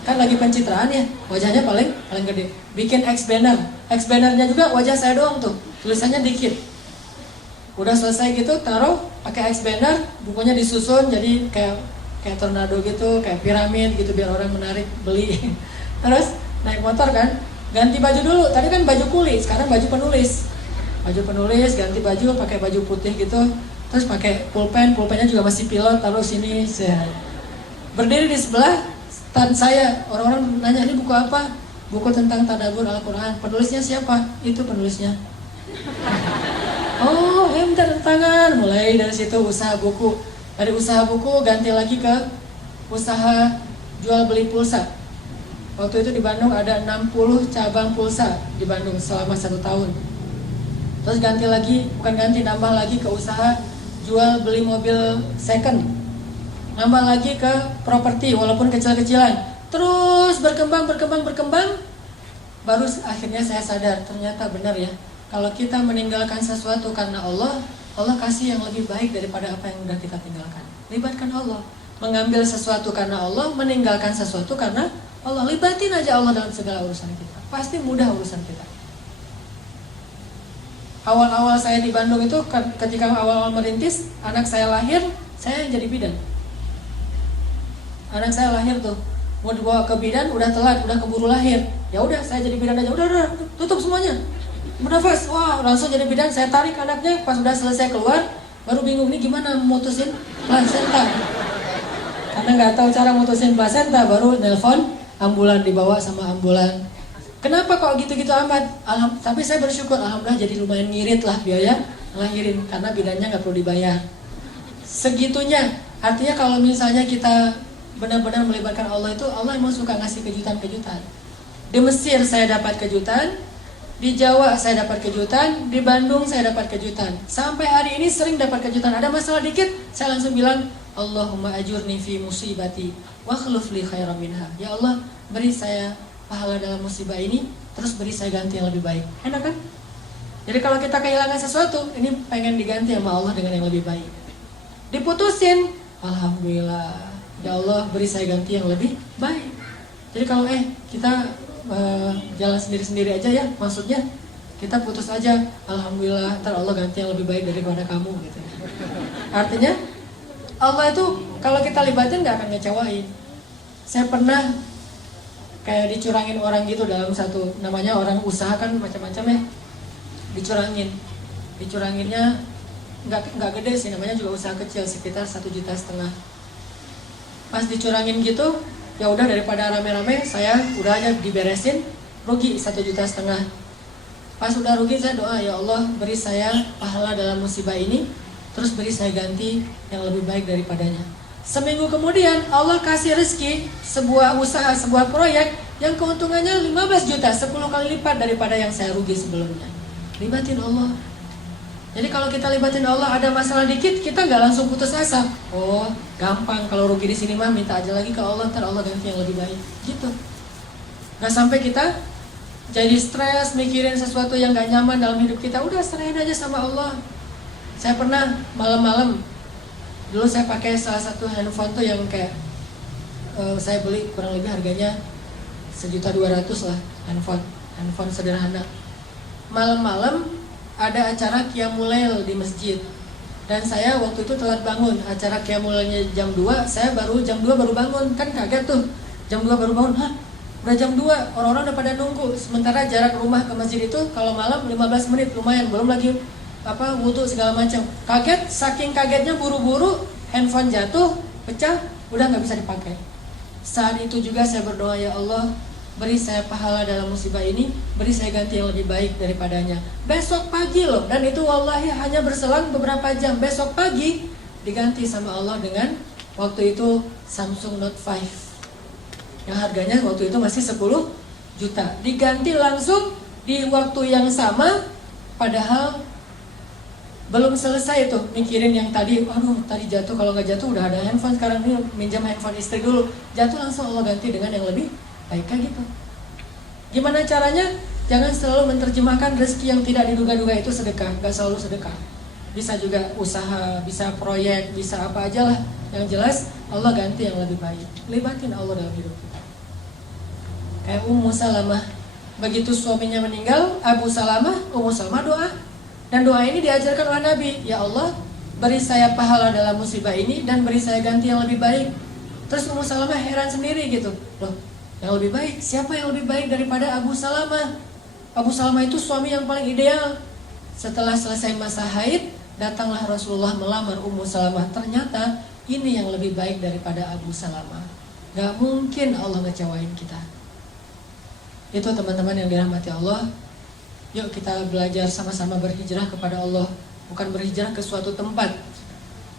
Kan lagi pencitraan ya, wajahnya paling gede. Bikin X-bannernya juga wajah saya doang tuh, tulisannya dikit. Udah selesai gitu, taruh pakai X-banner, bukunya disusun jadi kayak tornado gitu, kayak piramid gitu biar orang menarik beli. Terus naik motor kan, ganti baju dulu. Tadi kan baju kuli, sekarang baju penulis. Ganti baju pakai baju putih gitu. Terus pakai pulpennya juga masih pilot, taruh sini. Berdiri di sebelah stand saya, orang-orang nanya ini buku apa? Buku tentang tadabbur Al-Quran. Penulisnya siapa? Itu penulisnya. Oh, minta tangan. Mulai dari situ usaha buku. Dari usaha buku ganti lagi ke usaha jual beli pulsa. Waktu itu di Bandung ada 60 cabang pulsa di Bandung selama 1 tahun. Terus nambah lagi ke usaha jual beli mobil second. Nambah lagi ke properti walaupun kecil-kecilan. Terus berkembang. Baru akhirnya saya sadar, ternyata benar ya. Kalau kita meninggalkan sesuatu karena Allah kasih yang lebih baik daripada apa yang udah kita tinggalkan. Libatkan Allah. Mengambil sesuatu karena Allah, meninggalkan sesuatu karena Allah. Libatin aja Allah dalam segala urusan kita. Pasti mudah urusan kita. Awal-awal saya di Bandung itu, ketika awal-awal merintis, anak saya lahir, saya yang jadi bidan. Anak saya lahir tuh, mau dibawa ke bidan, udah telat, udah keburu lahir. Ya udah, saya jadi bidan aja. Udah, tutup semuanya. Bernafas, wah langsung jadi bidan. Saya tarik anaknya, pas udah selesai keluar, baru bingung nih gimana mutusin plasenta. Karena nggak tahu cara mutusin plasenta, baru nelpon ambulan, dibawa sama ambulan. Kenapa kok gitu-gitu amat? Tapi saya bersyukur, alhamdulillah jadi lumayan ngirit lah biaya ngelahirin, karena bidannya nggak perlu dibayar. Segitunya, artinya kalau misalnya kita benar-benar melibatkan Allah itu, Allah emang suka ngasih kejutan-kejutan. Di Mesir saya dapat kejutan, di Jawa saya dapat kejutan, di Bandung saya dapat kejutan. Sampai hari ini sering dapat kejutan. Ada masalah dikit, saya langsung bilang, Allahumma ajurni fi musibati wa akhlif li khairan minha. Ya Allah, beri saya pahala dalam musibah ini, terus beri saya ganti yang lebih baik. Enak kan? Jadi kalau kita kehilangan sesuatu, ini pengen diganti sama Allah dengan yang lebih baik. Diputusin, alhamdulillah, ya Allah beri saya ganti yang lebih baik. Jadi kalau kita jalan sendiri-sendiri aja ya, maksudnya kita putus aja, alhamdulillah, ntar Allah ganti yang lebih baik daripada kamu gitu. Artinya Allah itu kalau kita libatin gak akan ngecewain. Saya pernah kayak dicurangin orang gitu dalam satu, namanya orang usaha kan macam-macam ya, dicuranginnya nggak gede sih, namanya juga usaha kecil, sekitar 1,5 juta. Pas dicurangin gitu, ya udah daripada rame-rame, saya udah aja diberesin, rugi 1,5 juta. Pas udah rugi, saya doa, ya Allah beri saya pahala dalam musibah ini, terus beri saya ganti yang lebih baik daripadanya. Seminggu kemudian Allah kasih rezeki, sebuah usaha, sebuah proyek yang keuntungannya 15 juta, 10 kali lipat daripada yang saya rugi sebelumnya. Libatin Allah. Jadi kalau kita libatin Allah, ada masalah dikit, kita nggak langsung putus asa. Oh, gampang, kalau rugi di sini mah minta aja lagi ke Allah, ntar Allah ganti yang lebih baik. Gitu. Nggak sampai kita jadi stres mikirin sesuatu yang gak nyaman dalam hidup kita. Udah serahin aja sama Allah. Saya pernah malam-malam, dulu saya pakai salah satu handphone tuh yang kayak saya beli kurang lebih harganya 1.200.000 lah, handphone sederhana. Malam-malam ada acara Qiyamul Lail di masjid, dan saya waktu itu telat bangun. Acara Qiyamul Lailnya jam 2, saya jam 2 baru bangun. Kan kaget tuh, jam 2 baru bangun. Hah? Udah jam 2, orang-orang udah pada nunggu. Sementara jarak rumah ke masjid itu kalau malam 15 menit, lumayan. Belum lagi wudu segala macam. Kaget, saking kagetnya buru-buru, handphone jatuh, pecah, udah gak bisa dipakai. Saat itu juga saya berdoa, ya Allah beri saya pahala dalam musibah ini, beri saya ganti yang lebih baik daripadanya. Besok pagi loh, dan itu wallahi hanya berselang beberapa jam. Besok pagi diganti sama Allah dengan waktu itu Samsung Note 5 yang harganya waktu itu masih 10 juta. Diganti langsung di waktu yang sama, padahal belum selesai tuh mikirin yang tadi, aduh tadi jatuh, kalau nggak jatuh udah ada handphone, sekarang nih minjam handphone istri dulu. Jatuh langsung Allah ganti dengan yang lebih baik, kayak gitu. Gimana caranya? Jangan selalu menerjemahkan rezeki yang tidak diduga-duga itu sedekah. Gak selalu sedekah. Bisa juga usaha, bisa proyek, bisa apa aja lah. Yang jelas Allah ganti yang lebih baik. Libatin Allah dalam hidup kita. Kayak Ummu Salamah, begitu suaminya meninggal, Ummu Salamah doa. Dan doa ini diajarkan oleh Nabi. Ya Allah, beri saya pahala dalam musibah ini dan beri saya ganti yang lebih baik. Terus Ummu Salamah heran sendiri gitu. Loh, yang lebih baik? Siapa yang lebih baik daripada Abu Salamah? Abu Salamah itu suami yang paling ideal. Setelah selesai masa haid, datanglah Rasulullah melamar Ummu Salamah. Ternyata ini yang lebih baik daripada Abu Salamah. Gak mungkin Allah ngecewain kita. Itu teman-teman yang dirahmati Allah. Yuk kita belajar sama-sama berhijrah kepada Allah. Bukan berhijrah ke suatu tempat,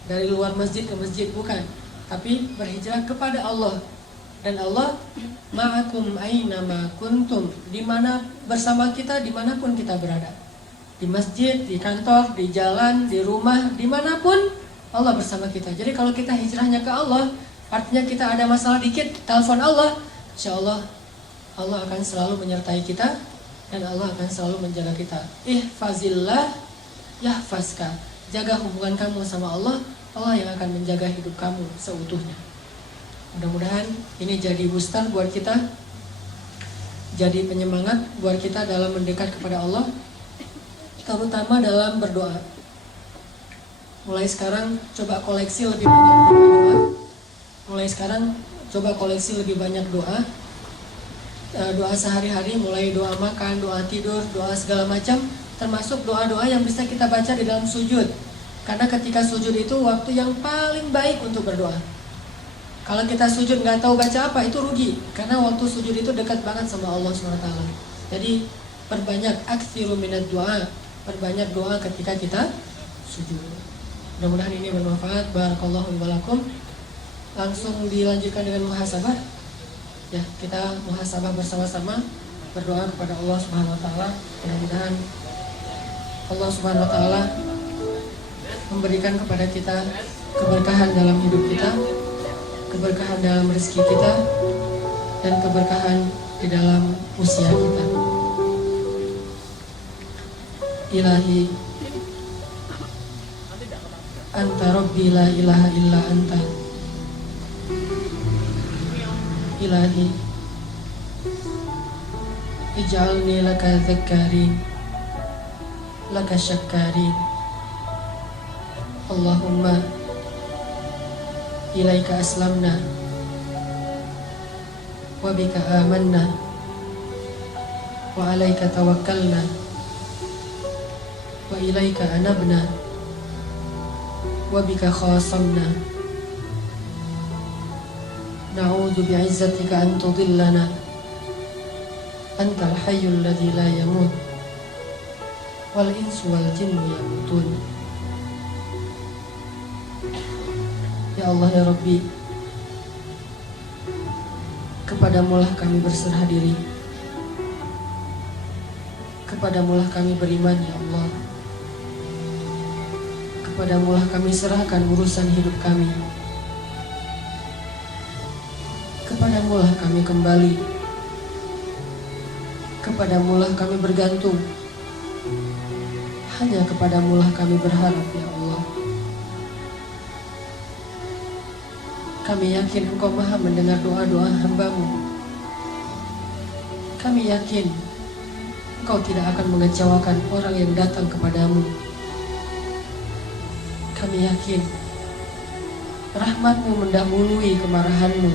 dari luar masjid ke masjid, bukan. Tapi berhijrah kepada Allah. Dan Allah ma'akum aynama kuntum, dimana bersama kita dimanapun kita berada. Di masjid, di kantor, di jalan, di rumah, dimanapun Allah bersama kita. Jadi kalau kita hijrahnya ke Allah, artinya kita ada masalah dikit, telepon Allah, insya Allah Allah akan selalu menyertai kita, dan Allah akan selalu menjaga kita. Ihfazillah yahfazka. Jaga hubungan kamu sama Allah, Allah yang akan menjaga hidup kamu seutuhnya. Mudah-mudahan ini jadi booster buat kita, jadi penyemangat buat kita dalam mendekat kepada Allah, terutama dalam berdoa. Mulai sekarang coba koleksi lebih banyak doa. Mulai sekarang coba koleksi lebih banyak doa. Doa sehari-hari, mulai doa makan, doa tidur, doa segala macam, termasuk doa-doa yang bisa kita baca di dalam sujud. Karena ketika sujud itu waktu yang paling baik untuk berdoa. Kalau kita sujud nggak tahu baca apa, itu rugi. Karena waktu sujud itu dekat banget sama Allah SWT. Jadi perbanyak aktsiru minad doa, perbanyak doa ketika kita sujud. Mudah-mudahan ini bermanfaat. Barakallahu walakum. Langsung dilanjutkan dengan muhasabah. Ya, kita muhasabah bersama-sama, berdoa kepada Allah Subhanahu wa taala. Mudah-mudahan Allah Subhanahu wa taala memberikan kepada kita keberkahan dalam hidup kita, keberkahan dalam rezeki kita, dan keberkahan di dalam usia kita. Ilahi, Anta Rabbi la ilaha illa Anta. Ilahi, ij'alni laka dzakkarin, laka syakkarin. Allahumma ilaika aslamna wa bika amanna wa alaika tawakkalna wa ilaika anabna wa bika khasamna. Na'udzu bi'izzatika an tudillana antal hayyul ladzi la yamut wal insu wal jinnu yamutun. Ya Allah ya Rabbi, kepadamulah kami berserah diri, kepadamulah kami beriman ya Allah, kepadamulah kami serahkan urusan hidup kami, kepadamulah kami kembali, kepadamulah kami bergantung, hanya kepadamulah kami berharap ya Allah. Kami yakin Engkau maha mendengar doa-doa hamba-Mu. Kami yakin Engkau tidak akan mengecewakan orang yang datang kepadamu. Kami yakin rahmat-Mu mendahului kemarahan-Mu.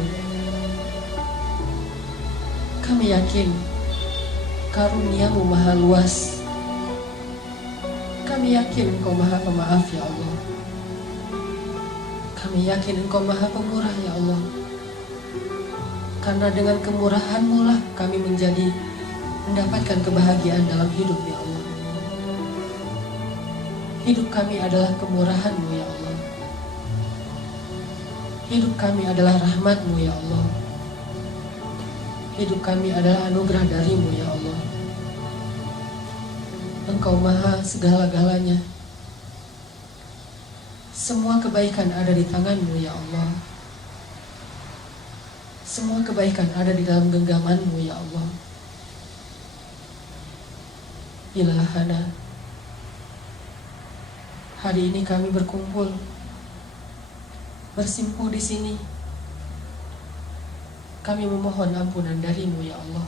Kami yakin karunia-Mu maha luas. Kami yakin Engkau maha pemaaf ya Allah. Kami yakin Engkau maha pemurah ya Allah. Karena dengan kemurahan-Mu lah kami mendapatkan kebahagiaan dalam hidup ya Allah. Hidup kami adalah kemurahan-Mu ya Allah. Hidup kami adalah rahmat-Mu ya Allah. Hidup kami adalah anugerah dari-Mu ya Allah. Engkau maha segala-galanya. Semua kebaikan ada di tangan-Mu ya Allah. Semua kebaikan ada di dalam genggaman-Mu ya Allah. Ilahana, hari ini kami berkumpul, bersimpuh di sini. Kami memohon ampunan dari-Mu ya Allah.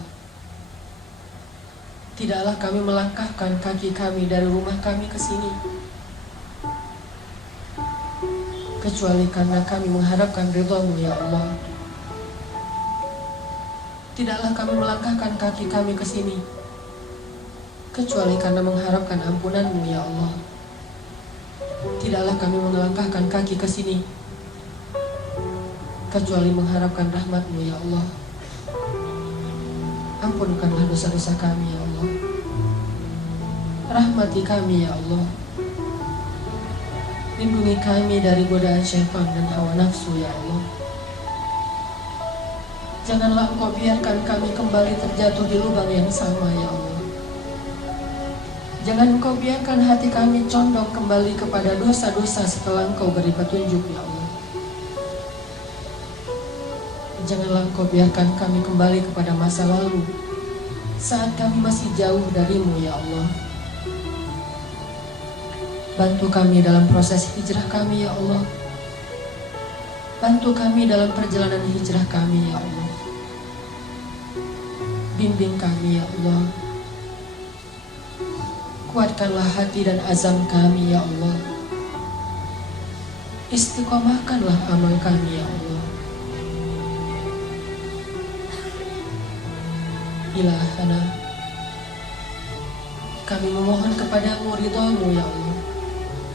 Tidaklah kami melangkahkan kaki kami dari rumah kami ke sini kecuali karena kami mengharapkan ridha-Mu ya Allah. Tidaklah kami melangkahkan kaki kami ke sini kecuali karena mengharapkan ampunan-Mu ya Allah. Tidaklah kami melangkahkan kaki ke sini kecuali mengharapkan rahmat-Mu ya Allah. Ampunkanlah dosa-dosa kami ya Allah. Rahmati kami ya Allah. Lindungi kami dari godaan syaitan dan hawa nafsu ya Allah. Janganlah Engkau biarkan kami kembali terjatuh di lubang yang sama ya Allah. Jangan Engkau biarkan hati kami condong kembali kepada dosa-dosa setelah Engkau beri petunjuk ya Allah. Janganlah Engkau biarkan kami kembali kepada masa lalu saat kami masih jauh dari-Mu ya Allah. Bantu kami dalam proses hijrah kami ya Allah. Bantu kami dalam perjalanan hijrah kami ya Allah. Bimbing kami ya Allah. Kuatkanlah hati dan azam kami ya Allah. Istiqomahkanlah amal kami ya Allah. Ilahana, kami memohon kepadamu ridha-Mu ya Allah,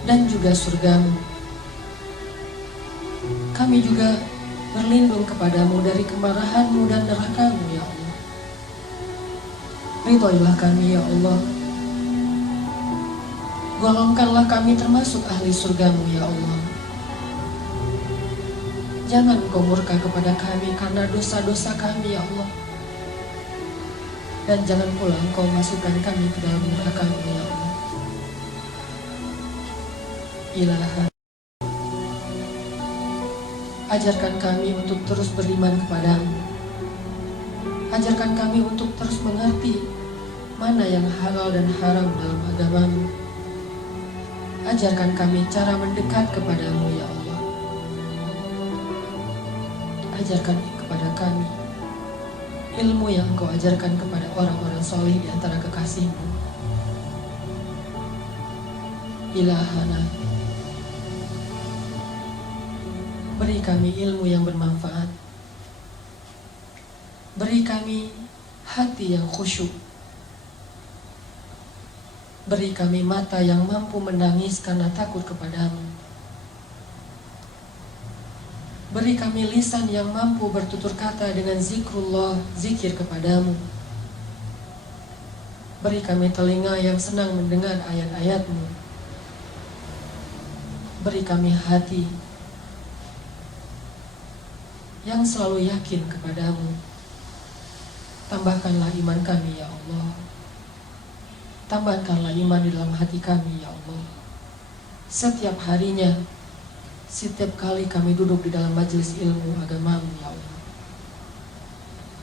dan juga surga-Mu. Kami juga berlindung kepadamu dari kemarahan-Mu dan neraka-Mu ya Allah. Ridhoilah kami ya Allah. Golongkanlah kami termasuk ahli surga-Mu ya Allah. Jangan Engkau murka kepada kami karena dosa-dosa kami ya Allah. Dan jangan pula Engkau masukkan kami ke dalam neraka-Mu ya Allah. Ilaha, Ajarkan kami untuk terus beriman kepadamu. Ajarkan kami untuk terus mengerti mana yang halal dan haram dalam agamamu. Ajarkan kami cara mendekat kepadamu, ya Allah. Ajarkan kepada kami ilmu yang Engkau ajarkan kepada orang-orang soleh di antara kekasih-Mu. Ilahana, beri kami ilmu yang bermanfaat. Beri kami hati yang khusyuk. Beri kami mata yang mampu menangis karena takut kepadamu. Beri kami lisan yang mampu bertutur kata dengan zikrullah, zikir kepadamu. Beri kami telinga yang senang mendengar ayat-ayat-Mu. Beri kami hati yang selalu yakin kepadamu. Tambahkanlah iman kami, ya Allah. Tambahkanlah iman di dalam hati kami, ya Allah. Setiap harinya, setiap kali kami duduk di dalam majelis ilmu agamamu, ya Allah.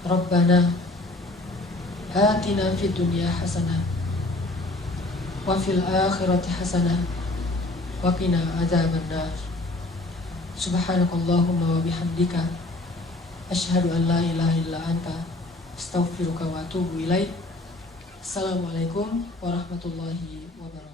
Rabbana atina fid dunya hasanah wa fil akhirati hasanah wa qina adzabannar. Subhanakallahumma wa bihamdika asyhadu an la ilaha illa anta astaghfiruka wa atubu ilaik. Assalamualaikum warahmatullahi wabarakatuh.